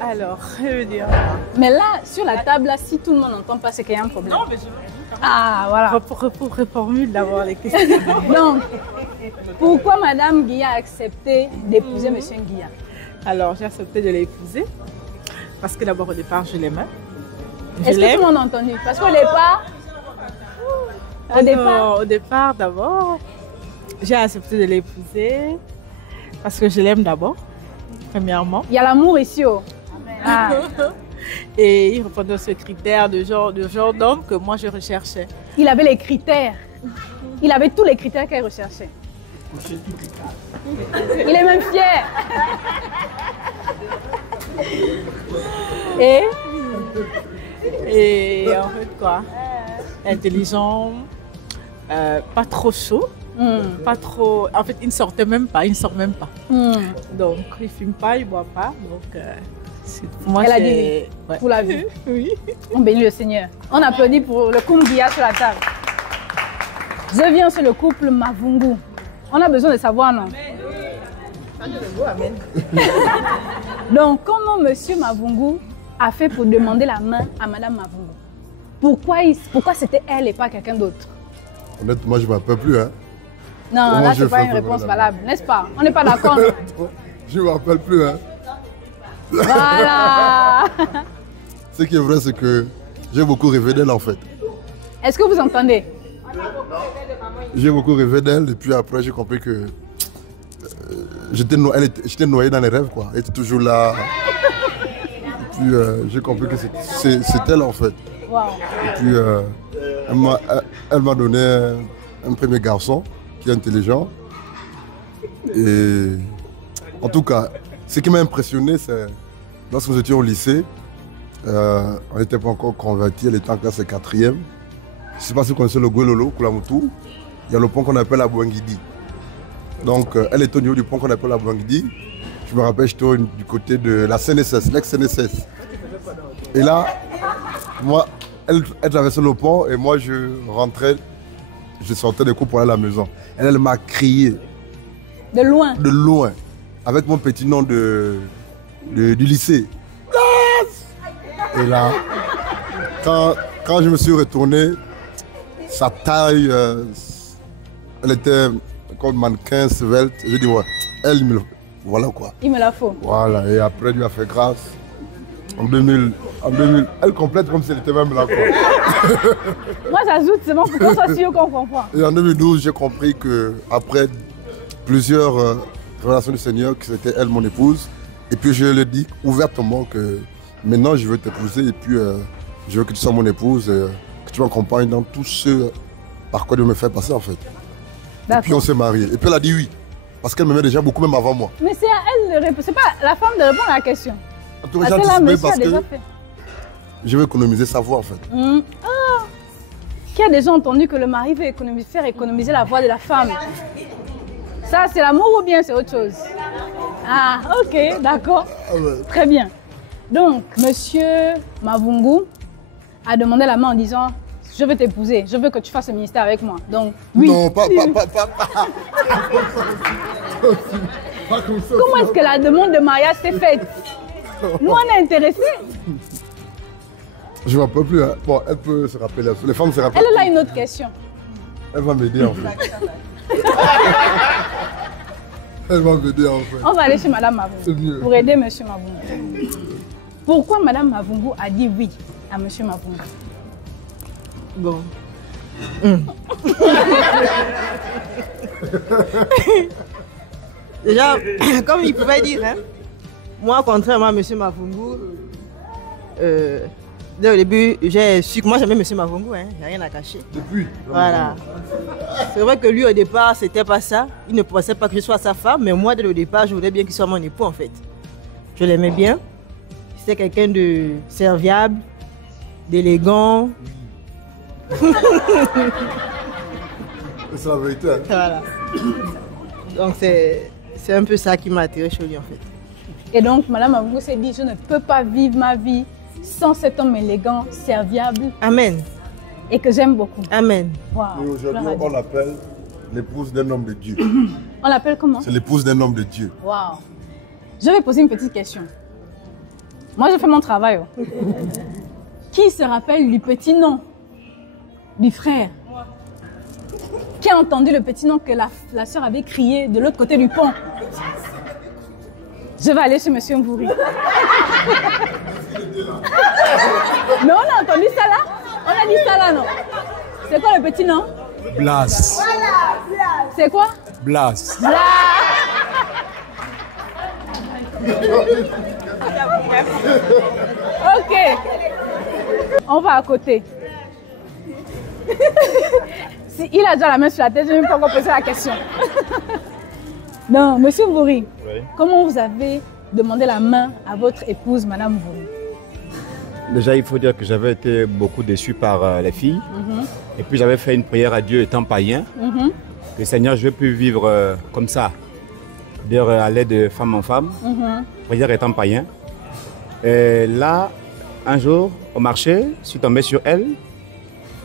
Alors, je veux dire... Mais là, sur la table, là, si tout le monde n'entend pas, c'est qu'il y a un problème. Non, mais je veux Ah, voilà. Reformule d'abord les questions. Donc, pourquoi Madame Nguia a accepté d'épouser Monsieur Nguia? Alors, j'ai accepté de l'épouser parce que d'abord, au départ, je l'aimais. Est-ce que tout le monde a entendu? Parce qu'au départ... Au départ, d'abord, j'ai accepté de l'épouser parce que je l'aime d'abord, premièrement. Il y a l'amour ici, oh. Ah. Et il répondait à ce critère de genre d'homme que moi je recherchais. Il avait les critères. Il avait tous les critères qu'elle recherchait. Il est même fier. Et en fait quoi? Intelligent, pas trop chaud. Pas trop. En fait, il ne sortait même pas. Il ne sort même pas. Donc, il ne fume pas, il ne boit pas. Donc, pour moi, elle a dit, vous l'avez vu. Oui. On bénit le Seigneur. On applaudit pour le couple Nguia sur la table. Je viens sur le couple Mavungu. On a besoin de savoir, non? Amen. Donc, comment Monsieur Mavungu a fait pour demander la main à Madame Mavungu? Pourquoi c'était elle et pas quelqu'un d'autre? Honnêtement, je ne m'appelle plus. Hein. Non, comment là, ce n'est pas une réponse valable, n'est-ce pas? On n'est pas d'accord. Je ne m'appelle plus. Hein. Voilà. Ce qui est vrai, c'est que j'ai beaucoup rêvé d'elle en fait. Est-ce que vous entendez? J'ai beaucoup rêvé d'elle et puis après j'ai compris que j'étais noyé dans les rêves quoi. Elle était toujours là. Et puis j'ai compris que c'est elle en fait. Wow. Et puis elle m'a donné un premier garçon qui est intelligent. Et en tout cas, ce qui m'a impressionné, c'est lorsque nous étions au lycée, on n'était pas encore convertis, elle était en classe 4e. Je ne sais pas si vous connaissez le Guelolo, Kulamutu. Il y a le pont qu'on appelle la Bouangidi. Donc elle est au niveau du pont qu'on appelle la Bouangidi. Je me rappelle, j'étais du côté de la CNSS, l'ex-CNSS. Et là, moi, elle traversait le pont et moi je rentrais, je sortais des cours pour aller à la maison. Elle m'a crié. De loin? De loin. Avec mon petit nom du lycée. Et là, quand je me suis retourné, sa taille, elle était comme mannequin, svelte. J'ai dit, ouais, elle, voilà quoi. Il me la faut. Voilà, et après, il lui a fait grâce. En 2000, elle complète comme si elle était même là quoi. Moi, j'ajoute, c'est bon pour qu'on soit sûr qu'on comprend. Et en 2012, j'ai compris qu'après plusieurs relations du Seigneur, que c'était elle mon épouse. Et puis je lui ai dit ouvertement que maintenant je veux t'épouser et puis je veux que tu sois mon épouse, que tu m'accompagnes dans tout ce par quoi Dieu me fait passer en fait. Et puis on s'est mariés. Et puis elle a dit oui, parce qu'elle m'aimait déjà beaucoup même avant moi. Mais c'est à elle de répondre, c'est pas la femme de répondre à la question. J'ai anticipé parce que je veux économiser sa voix en fait. Ah, qui a déjà entendu que le mari veut faire économiser la voix de la femme? Ça, c'est l'amour ou bien c'est autre chose? Ah, ok, d'accord. Très bien. Donc, monsieur Mavungu a demandé la main en disant je veux t'épouser, je veux que tu fasses ce ministère avec moi. Donc, oui. Non, pas comme ça. Comment est-ce que la demande de mariage s'est faite? Nous, on est intéressés. Je ne vois pas plus. Hein. Bon, elle peut se rappeler. Les femmes se rappellent. Elle a une autre question. Elle va m'aider en fait. Elle va m'aider en fait. On va aller chez Madame Mavungu pour aider Monsieur Mavungu. Pourquoi Madame Mavungu a dit oui à Monsieur Mavungu? Bon. Déjà, comme il pouvait dire, hein, moi, contrairement à M. Mavungu, dès le début, j'ai su que moi j'aimais M. Mavungu, hein, il n'y a rien à cacher. Depuis. Voilà. C'est vrai que lui, au départ, c'était pas ça. Il ne pensait pas que je sois sa femme, mais moi, dès le départ, je voulais bien qu'il soit mon époux, en fait. Je l'aimais bien. C'était quelqu'un de serviable, d'élégant. C'est la vérité. Hein. Voilà. Donc, c'est un peu ça qui m'a attiré chez lui, en fait. Et donc, Madame Mavungu s'est dit, je ne peux pas vivre ma vie sans cet homme élégant, serviable. Amen. Et que j'aime beaucoup. Amen. Wow. Et aujourd'hui, on l'appelle l'épouse d'un homme de Dieu. On l'appelle comment? C'est l'épouse d'un homme de Dieu. Wow. Je vais poser une petite question. Moi, je fais mon travail. Qui se rappelle du petit nom du frère? Qui a entendu le petit nom que la sœur avait crié de l'autre côté du pont? Je vais aller chez Monsieur Mvouri. Mais on a entendu ça là? On a dit ça là, non? C'est quoi le petit nom? Blas. C'est quoi? Blas. Blas. Ok. On va à côté. Il a déjà la main sur la tête, je ne vais même pas encore poser la question. Non, Monsieur Mvouri, oui. Comment vous avez demandé la main à votre épouse, Madame Mvouri? Déjà, il faut dire que j'avais été beaucoup déçu par les filles. Et puis j'avais fait une prière à Dieu étant païen. Que Seigneur, je ne veux plus vivre comme ça. Dire à l'aide de femme en femme. Prière étant païen. Et là, un jour, au marché, je suis tombé sur elle.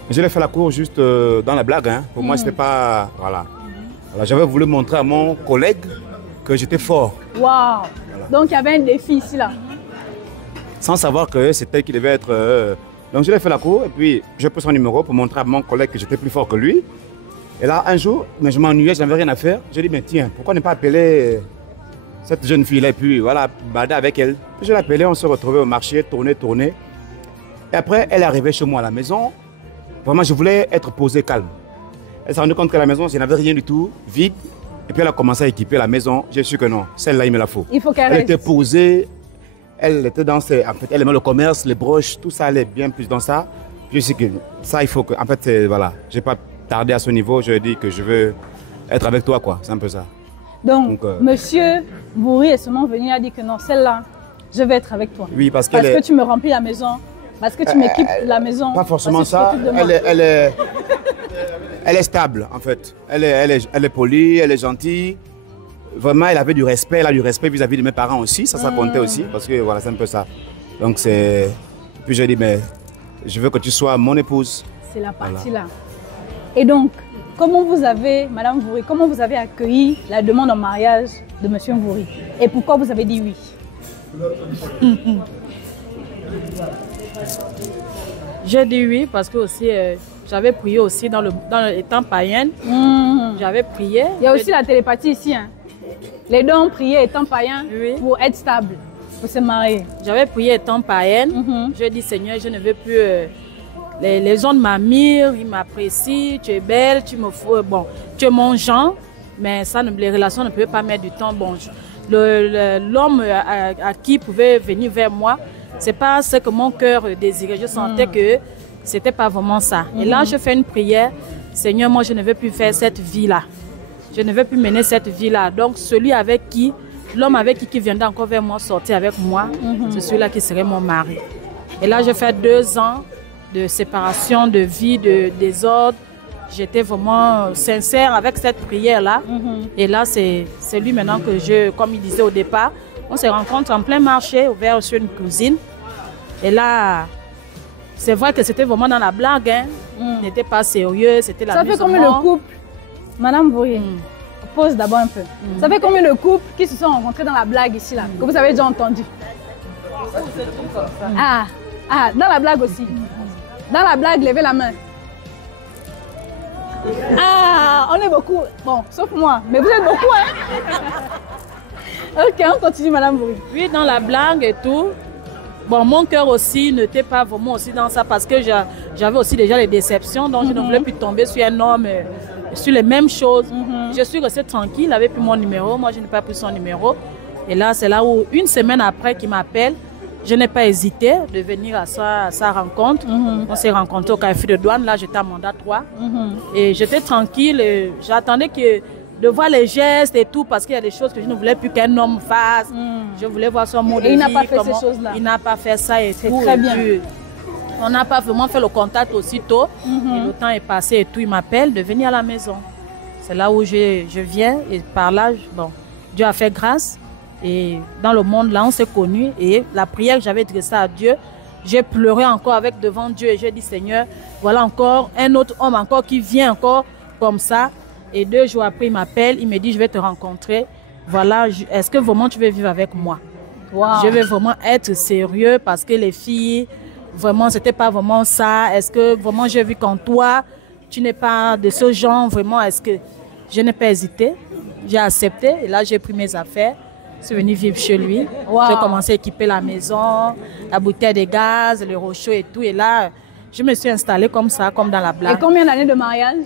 Je l'ai fait la cour juste dans la blague. Hein. Pour moi, c'était pas... Voilà. Alors, j'avais voulu montrer à mon collègue que j'étais fort. Waouh! Voilà. Donc, il y avait un défi ici, là. Sans savoir que c'était elle qui devait être... Donc, je l'ai fait la cour et puis j'ai pris son numéro pour montrer à mon collègue que j'étais plus fort que lui. Et là, un jour, mais je m'ennuyais, je n'avais rien à faire. J'ai dit, mais tiens, pourquoi ne pas appeler cette jeune fille-là et puis voilà, bader avec elle. Puis je l'ai appelée, on se retrouvait au marché, tourner. Et après, elle est arrivée chez moi à la maison. Vraiment, je voulais être posé calme. Elle s'est rendue compte qu'à la maison, je n'avais rien du tout, vide. Et puis elle a commencé à équiper la maison. J'ai su que non, celle-là, il me la faut. Il faut qu'elle Elle était posée, elle était dans ses... En fait, elle aimait le commerce, les broches, tout ça, elle est bien plus dans ça. Puis je sais que ça, il faut que... En fait, voilà, je n'ai pas tardé à ce niveau. Je lui ai dit que je veux être avec toi, quoi. C'est un peu ça. Donc Monsieur Mvouri est seulement venu et a dit que non, celle-là, je vais être avec toi. Oui, parce que tu me remplis la maison. Parce que tu m'équipes la maison. Pas forcément ça. Elle est stable, en fait. Elle est polie, elle est gentille. Vraiment, elle avait du respect. Elle a du respect vis-à-vis de mes parents aussi. Ça comptait aussi. Parce que voilà, c'est un peu ça. Donc, c'est... Puis j'ai dit, mais je veux que tu sois mon épouse. C'est la partie là. Et donc, comment vous avez, Madame Mvouri, comment vous avez accueilli la demande en mariage de Monsieur Mvouri? Et pourquoi vous avez dit oui? J'ai dit oui parce que aussi j'avais prié aussi dans les temps païens. J'avais prié. Il y a aussi la télépathie ici. Hein. Les deux ont prié étant païens pour être stable, pour se marier. J'avais prié étant païenne. Je dis Seigneur, je ne veux plus. Les gens m'admirent, ils m'apprécient. Tu es belle, tu me fous. Bon, tu es mon genre, mais ça, les relations ne peuvent pas mettre du temps. Bon, l'homme à qui pouvait venir vers moi, c'est pas ce que mon cœur désirait. Je sentais que c'était pas vraiment ça. Et là, je fais une prière. Seigneur, moi, je ne veux plus faire cette vie-là. Je ne veux plus mener cette vie-là. Donc, l'homme avec qui viendra encore vers moi, sortir avec moi, c'est celui-là qui serait mon mari. Et là, je fais 2 ans de séparation, de vie, de désordre. J'étais vraiment sincère avec cette prière-là. Et là, c'est lui maintenant que comme il disait au départ, on se rencontre en plein marché, ouvert sur une cuisine. Et là, c'est vrai que c'était vraiment dans la blague. Hein. N'était pas sérieux, c'était la Ça fait combien de couples, Madame Bourrier, pose d'abord un peu. Ça fait combien de couples qui se sont rencontrés dans la blague ici, là, que vous avez déjà entendu? Dans la blague aussi. Dans la blague, levez la main. On est beaucoup. Bon, sauf moi. Mais vous êtes beaucoup, hein? Ok, on continue, Madame Bourrier. Oui, dans la blague et tout. Bon, mon cœur aussi n'était pas vraiment aussi dans ça parce que j'avais aussi déjà les déceptions. Donc, je ne voulais plus tomber sur un homme, sur les mêmes choses. Je suis restée tranquille, il avait pris mon numéro. Moi, je n'ai pas pris son numéro. Et là, c'est là où, une semaine après qu'il m'appelle, je n'ai pas hésité de venir à sa rencontre. On s'est rencontrés au café de douane. Là, j'étais à mandat 3. Et j'étais tranquille. J'attendais de voir les gestes et tout parce qu'il y a des choses que je ne voulais plus qu'un homme fasse. Je voulais voir son mode de vie. Et il n'a pas fait ces choses-là. Il n'a pas fait ça et tout. Très bien. On n'a pas vraiment fait le contact aussitôt. Et le temps est passé et tout. Il m'appelle de venir à la maison. C'est là où je viens et par là, bon, Dieu a fait grâce. Et dans le monde, là, on s'est connus. Et la prière que j'avais dressée à Dieu, j'ai pleuré encore devant Dieu. Et j'ai dit, Seigneur, voilà encore un autre homme encore qui vient encore comme ça. Et 2 jours après, il m'appelle. Il me dit, je vais te rencontrer. Voilà, est-ce que vraiment tu veux vivre avec moi? Je veux vraiment être sérieux parce que les filles, vraiment, c'était pas vraiment ça. Est-ce que vraiment j'ai vu qu'en toi, tu n'es pas de ce genre? Vraiment, est-ce que je n'ai pas hésité? J'ai accepté. Et là, j'ai pris mes affaires. Je suis venue vivre chez lui. J'ai commencé à équiper la maison, la bouteille de gaz, le rochaud et tout. Et là, je me suis installée comme ça, comme dans la blague. Et combien d'années de mariage?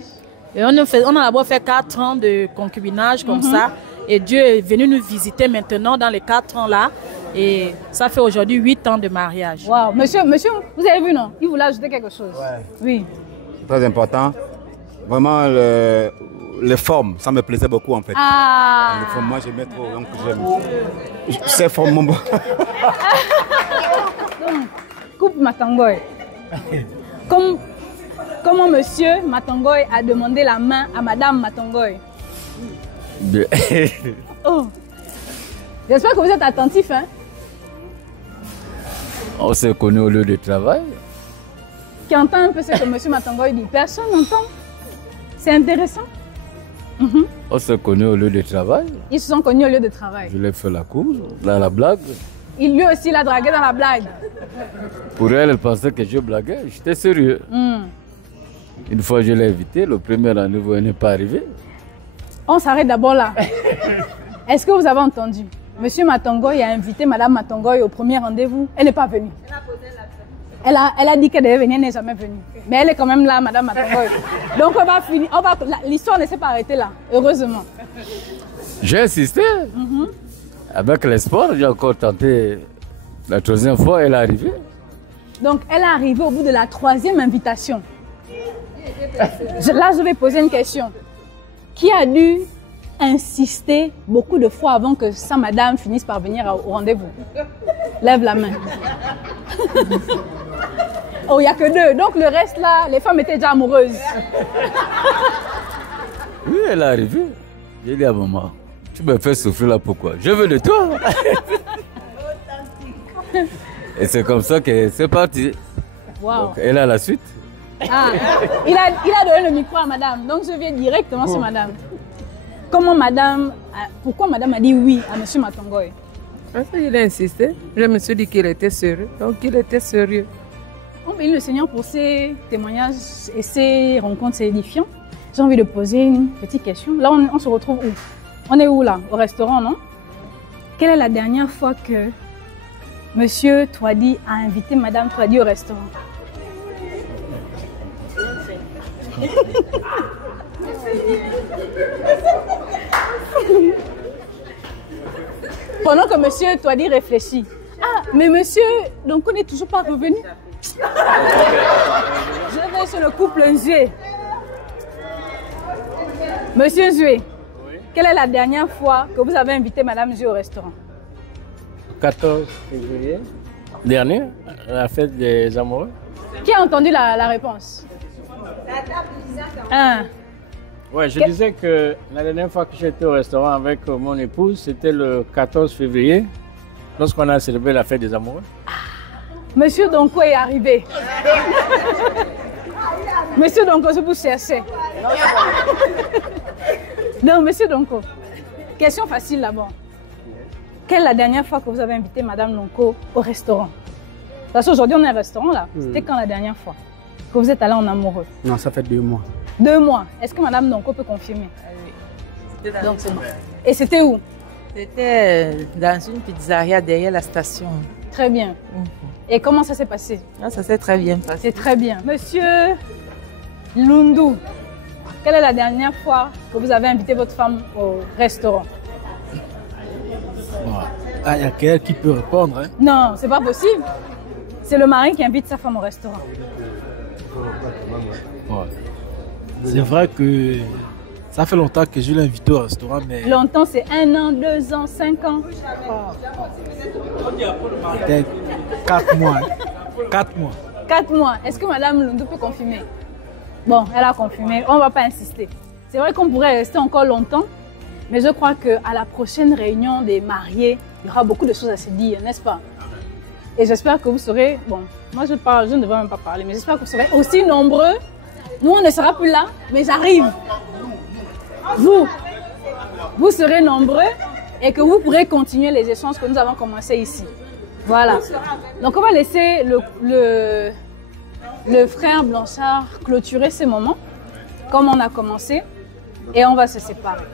Et on a d'abord fait 4 ans de concubinage comme ça. Et Dieu est venu nous visiter maintenant dans les 4 ans là. Et ça fait aujourd'hui 8 ans de mariage. Wow. Monsieur, vous avez vu, non? Il voulait ajouter quelque chose. Oui. C'est très important. Vraiment, les formes, ça me plaisait beaucoup en fait. Les formes, moi j'aimais trop, donc j'aime. Ces formes, Coupe Matangoy. Comment monsieur Matangoy a demandé la main à Madame Matangoy? J'espère que vous êtes attentif, hein? On s'est connus au lieu de travail. Qui entend un peu ce que monsieur Matangoy dit? Personne n'entend. C'est intéressant. On s'est connus au lieu de travail. Ils se sont connus au lieu de travail. Je l'ai fait la cour, dans la blague. Il lui aussi l'a dragué dans la blague. Pour elle, elle pensait que je blaguais. J'étais sérieux. Une fois, je l'ai invité. Le premier rendez-vous n'est pas arrivé. On s'arrête d'abord là. Est-ce que vous avez entendu? Monsieur Matangoy a invité Madame Matangoy au premier rendez-vous. Elle n'est pas venue. Elle a dit qu'elle devait venir, elle n'est jamais venue. Mais elle est quand même là, Madame Matangoy. Donc on va finir. L'histoire ne s'est pas arrêtée là, heureusement. J'ai insisté. Avec l'espoir, j'ai encore tenté. La 3e fois, elle est arrivée. Donc elle est arrivée au bout de la 3e invitation. Là, je vais poser une question. Qui a dû insister beaucoup de fois avant que sa madame finisse par venir au rendez-vous? Lève la main. Oh, il n'y a que 2. Donc le reste là, les femmes étaient déjà amoureuses. Oui, elle est arrivée. J'ai dit à maman, tu me fais souffrir là, pourquoi? Je veux de toi. Et c'est comme ça que c'est parti. Wow. Donc, elle a la suite. Il a donné le micro à madame, donc je viens directement sur madame. Pourquoi madame a dit oui à monsieur Matangoy? Parce qu'il a insisté. Je me suis dit qu'il était sérieux, donc il était sérieux. bénir le Seigneur pour ces témoignages et ces rencontres édifiantes. J'ai envie de poser une petite question. Là, on se retrouve où? On est où là? Au restaurant, non? Quelle est la dernière fois que Monsieur Touadi a invité Madame Touadi au restaurant? Pendant que Monsieur Touadi réfléchit. Ah, mais Monsieur, donc on n'est toujours pas revenu. Je vais sur le couple Nzue. Monsieur Nzue, quelle est la dernière fois que vous avez invité Madame Nzue au restaurant? 14 février dernier, à la fête des amoureux. Qui a entendu la réponse? Ah. Ouais, je disais que la dernière fois que j'étais au restaurant avec mon épouse, c'était le 14 février, lorsqu'on a célébré la fête des amoureux. Monsieur Donko est arrivé. Monsieur Donko, je vous cherchais. Non, Monsieur Donko, question facile d'abord. Quelle est la dernière fois que vous avez invité Madame Donko au restaurant? Parce qu'aujourd'hui, on est au restaurant là. C'était quand la dernière fois que vous êtes allé en amoureux? Non, ça fait 2 mois. 2 mois. Est-ce que Madame Donko peut confirmer? Oui. Donc c'est bon. Et c'était où? C'était dans une pizzeria derrière la station. Très bien. Et comment ça s'est passé? Ah, ça s'est très bien passé. C'est très bien. Monsieur Lundu, quelle est la dernière fois que vous avez invité votre femme au restaurant? Ah, il y a quelqu'un qui peut répondre. Hein? Non, c'est pas possible. C'est le mari qui invite sa femme au restaurant. Ouais. C'est vrai que ça fait longtemps que je l'ai invité au restaurant, mais... Longtemps, c'est 1 an, 2 ans, 5 ans. Peut-être 4 mois. 4 mois. 4 mois. Est-ce que Madame Lundu peut confirmer? Bon, elle a confirmé. On ne va pas insister. C'est vrai qu'on pourrait rester encore longtemps, mais je crois qu'à la prochaine réunion des mariés, il y aura beaucoup de choses à se dire, n'est-ce pas? Et j'espère que vous serez... Bon, moi je ne devrais même pas parler, mais j'espère que vous serez aussi nombreux. Nous, on ne sera plus là, mais j'arrive. Vous serez nombreux et que vous pourrez continuer les échanges que nous avons commencés ici. Voilà. Donc, on va laisser le frère Blanchard clôturer ce moment, comme on a commencé, et on va se séparer.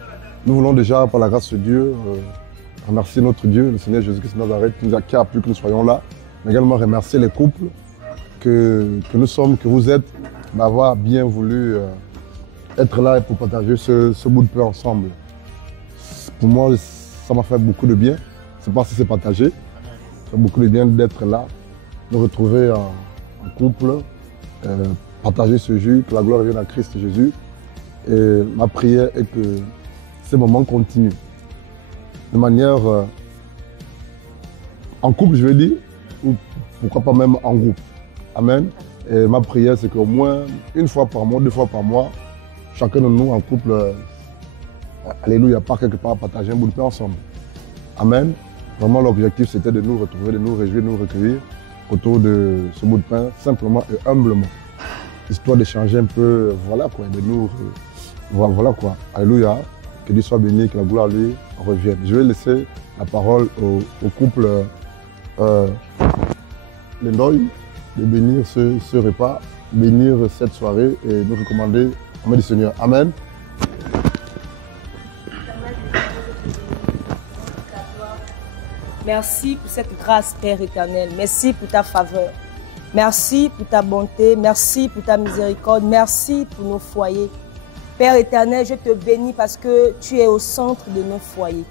Nous voulons déjà, par la grâce de Dieu, remercier notre Dieu, le Seigneur Jésus-Christ de Nazareth, qui a plu que nous soyons là, mais également remercier les couples que nous sommes, que vous êtes, d'avoir bien voulu être là pour partager ce bout de pain ensemble. Pour moi, ça m'a fait beaucoup de bien. C'est pas si c'est partagé. Ça fait beaucoup de bien d'être là, de retrouver en couple, partager ce jus, que la gloire revienne à Christ Jésus. Et ma prière est que ces moments continuent. De manière en couple, je veux dire, ou pourquoi pas même en groupe. Amen. Et ma prière, c'est qu'au moins 1 fois par mois, 2 fois par mois, chacun de nous en couple, alléluia, part quelque part, partager un bout de pain ensemble. Amen. Vraiment, l'objectif, c'était de nous retrouver, de nous réjouir, de nous recueillir autour de ce bout de pain, simplement et humblement. Histoire d'échanger un peu, voilà quoi, de nous, voilà quoi. Alléluia. Que Dieu soit béni, que la gloire lui revienne. Je vais laisser la parole au couple Lendoy de bénir ce repas, bénir cette soirée et nous recommander au nom du Seigneur. Amen. Merci pour cette grâce, Père éternel. Merci pour ta faveur. Merci pour ta bonté. Merci pour ta miséricorde. Merci pour nos foyers. Père éternel, je te bénis parce que tu es au centre de nos foyers.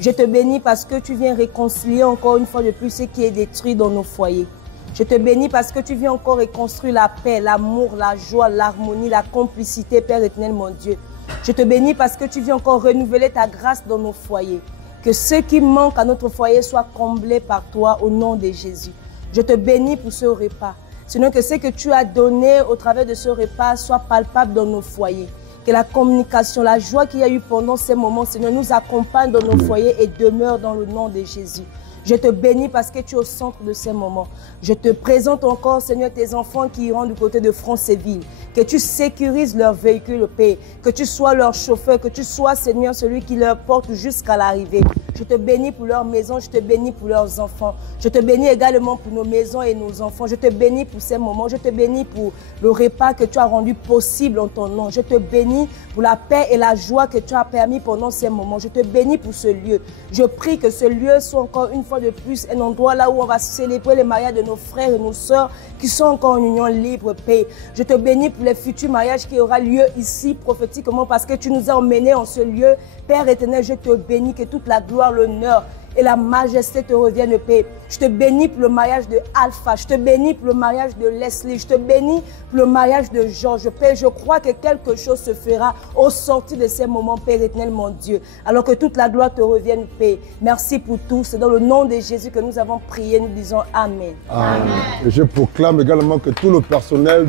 Je te bénis parce que tu viens réconcilier encore une fois de plus ce qui est détruit dans nos foyers. Je te bénis parce que tu viens encore reconstruire la paix, l'amour, la joie, l'harmonie, la complicité, Père éternel, mon Dieu. Je te bénis parce que tu viens encore renouveler ta grâce dans nos foyers. Que ce qui manque à notre foyer soit comblé par toi au nom de Jésus. Je te bénis pour ce repas. Sinon que ce que tu as donné au travers de ce repas soit palpable dans nos foyers. Que la communication, la joie qu'il y a eu pendant ces moments, Seigneur, nous accompagne dans nos foyers et demeure dans le nom de Jésus. Je te bénis parce que tu es au centre de ces moments. Je te présente encore, Seigneur, tes enfants qui iront du côté de Franceville. Que tu sécurises leur véhicule, Père. Que tu sois leur chauffeur. Que tu sois, Seigneur, celui qui leur porte jusqu'à l'arrivée. Je te bénis pour leur maison, je te bénis pour leurs enfants. Je te bénis également pour nos maisons et nos enfants. Je te bénis pour ces moments. Je te bénis pour le repas que tu as rendu possible en ton nom. Je te bénis pour la paix et la joie que tu as permis pendant ces moments. Je te bénis pour ce lieu. Je prie que ce lieu soit encore une fois de plus un endroit là où on va célébrer les mariages de nos frères et nos sœurs qui sont encore en union libre, paix. Je te bénis pour les futurs mariages qui aura lieu ici prophétiquement parce que tu nous as emmenés en ce lieu. Père éternel, je te bénis, que toute la gloire, l'honneur et la majesté te reviennent, paix. Je te bénis pour le mariage de Alpha, je te bénis pour le mariage de Leslie, je te bénis pour le mariage de Georges, Père. Je crois que quelque chose se fera au sortir de ces moments, Père éternel, mon Dieu. Alors que toute la gloire te revienne, paix. Merci pour tout. C'est dans le nom de Jésus que nous avons prié. Nous disons Amen. Amen. Et je proclame également que tout le personnel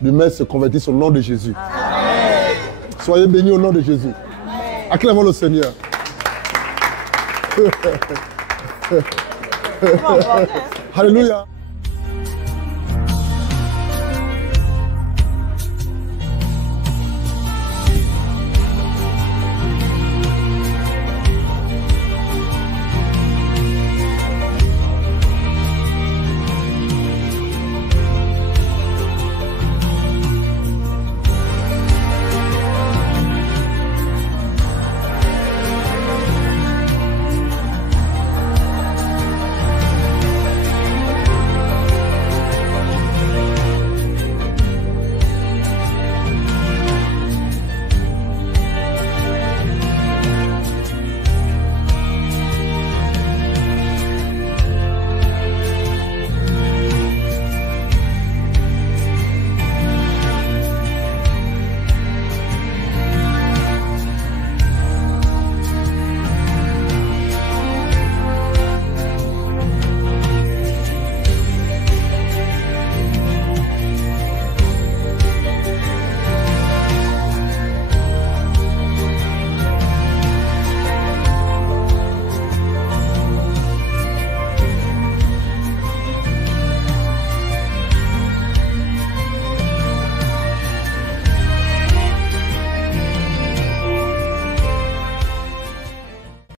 du Maître se convertisse au nom de Jésus. Amen. Soyez bénis au nom de Jésus. Acclamons le Seigneur. Alléluia.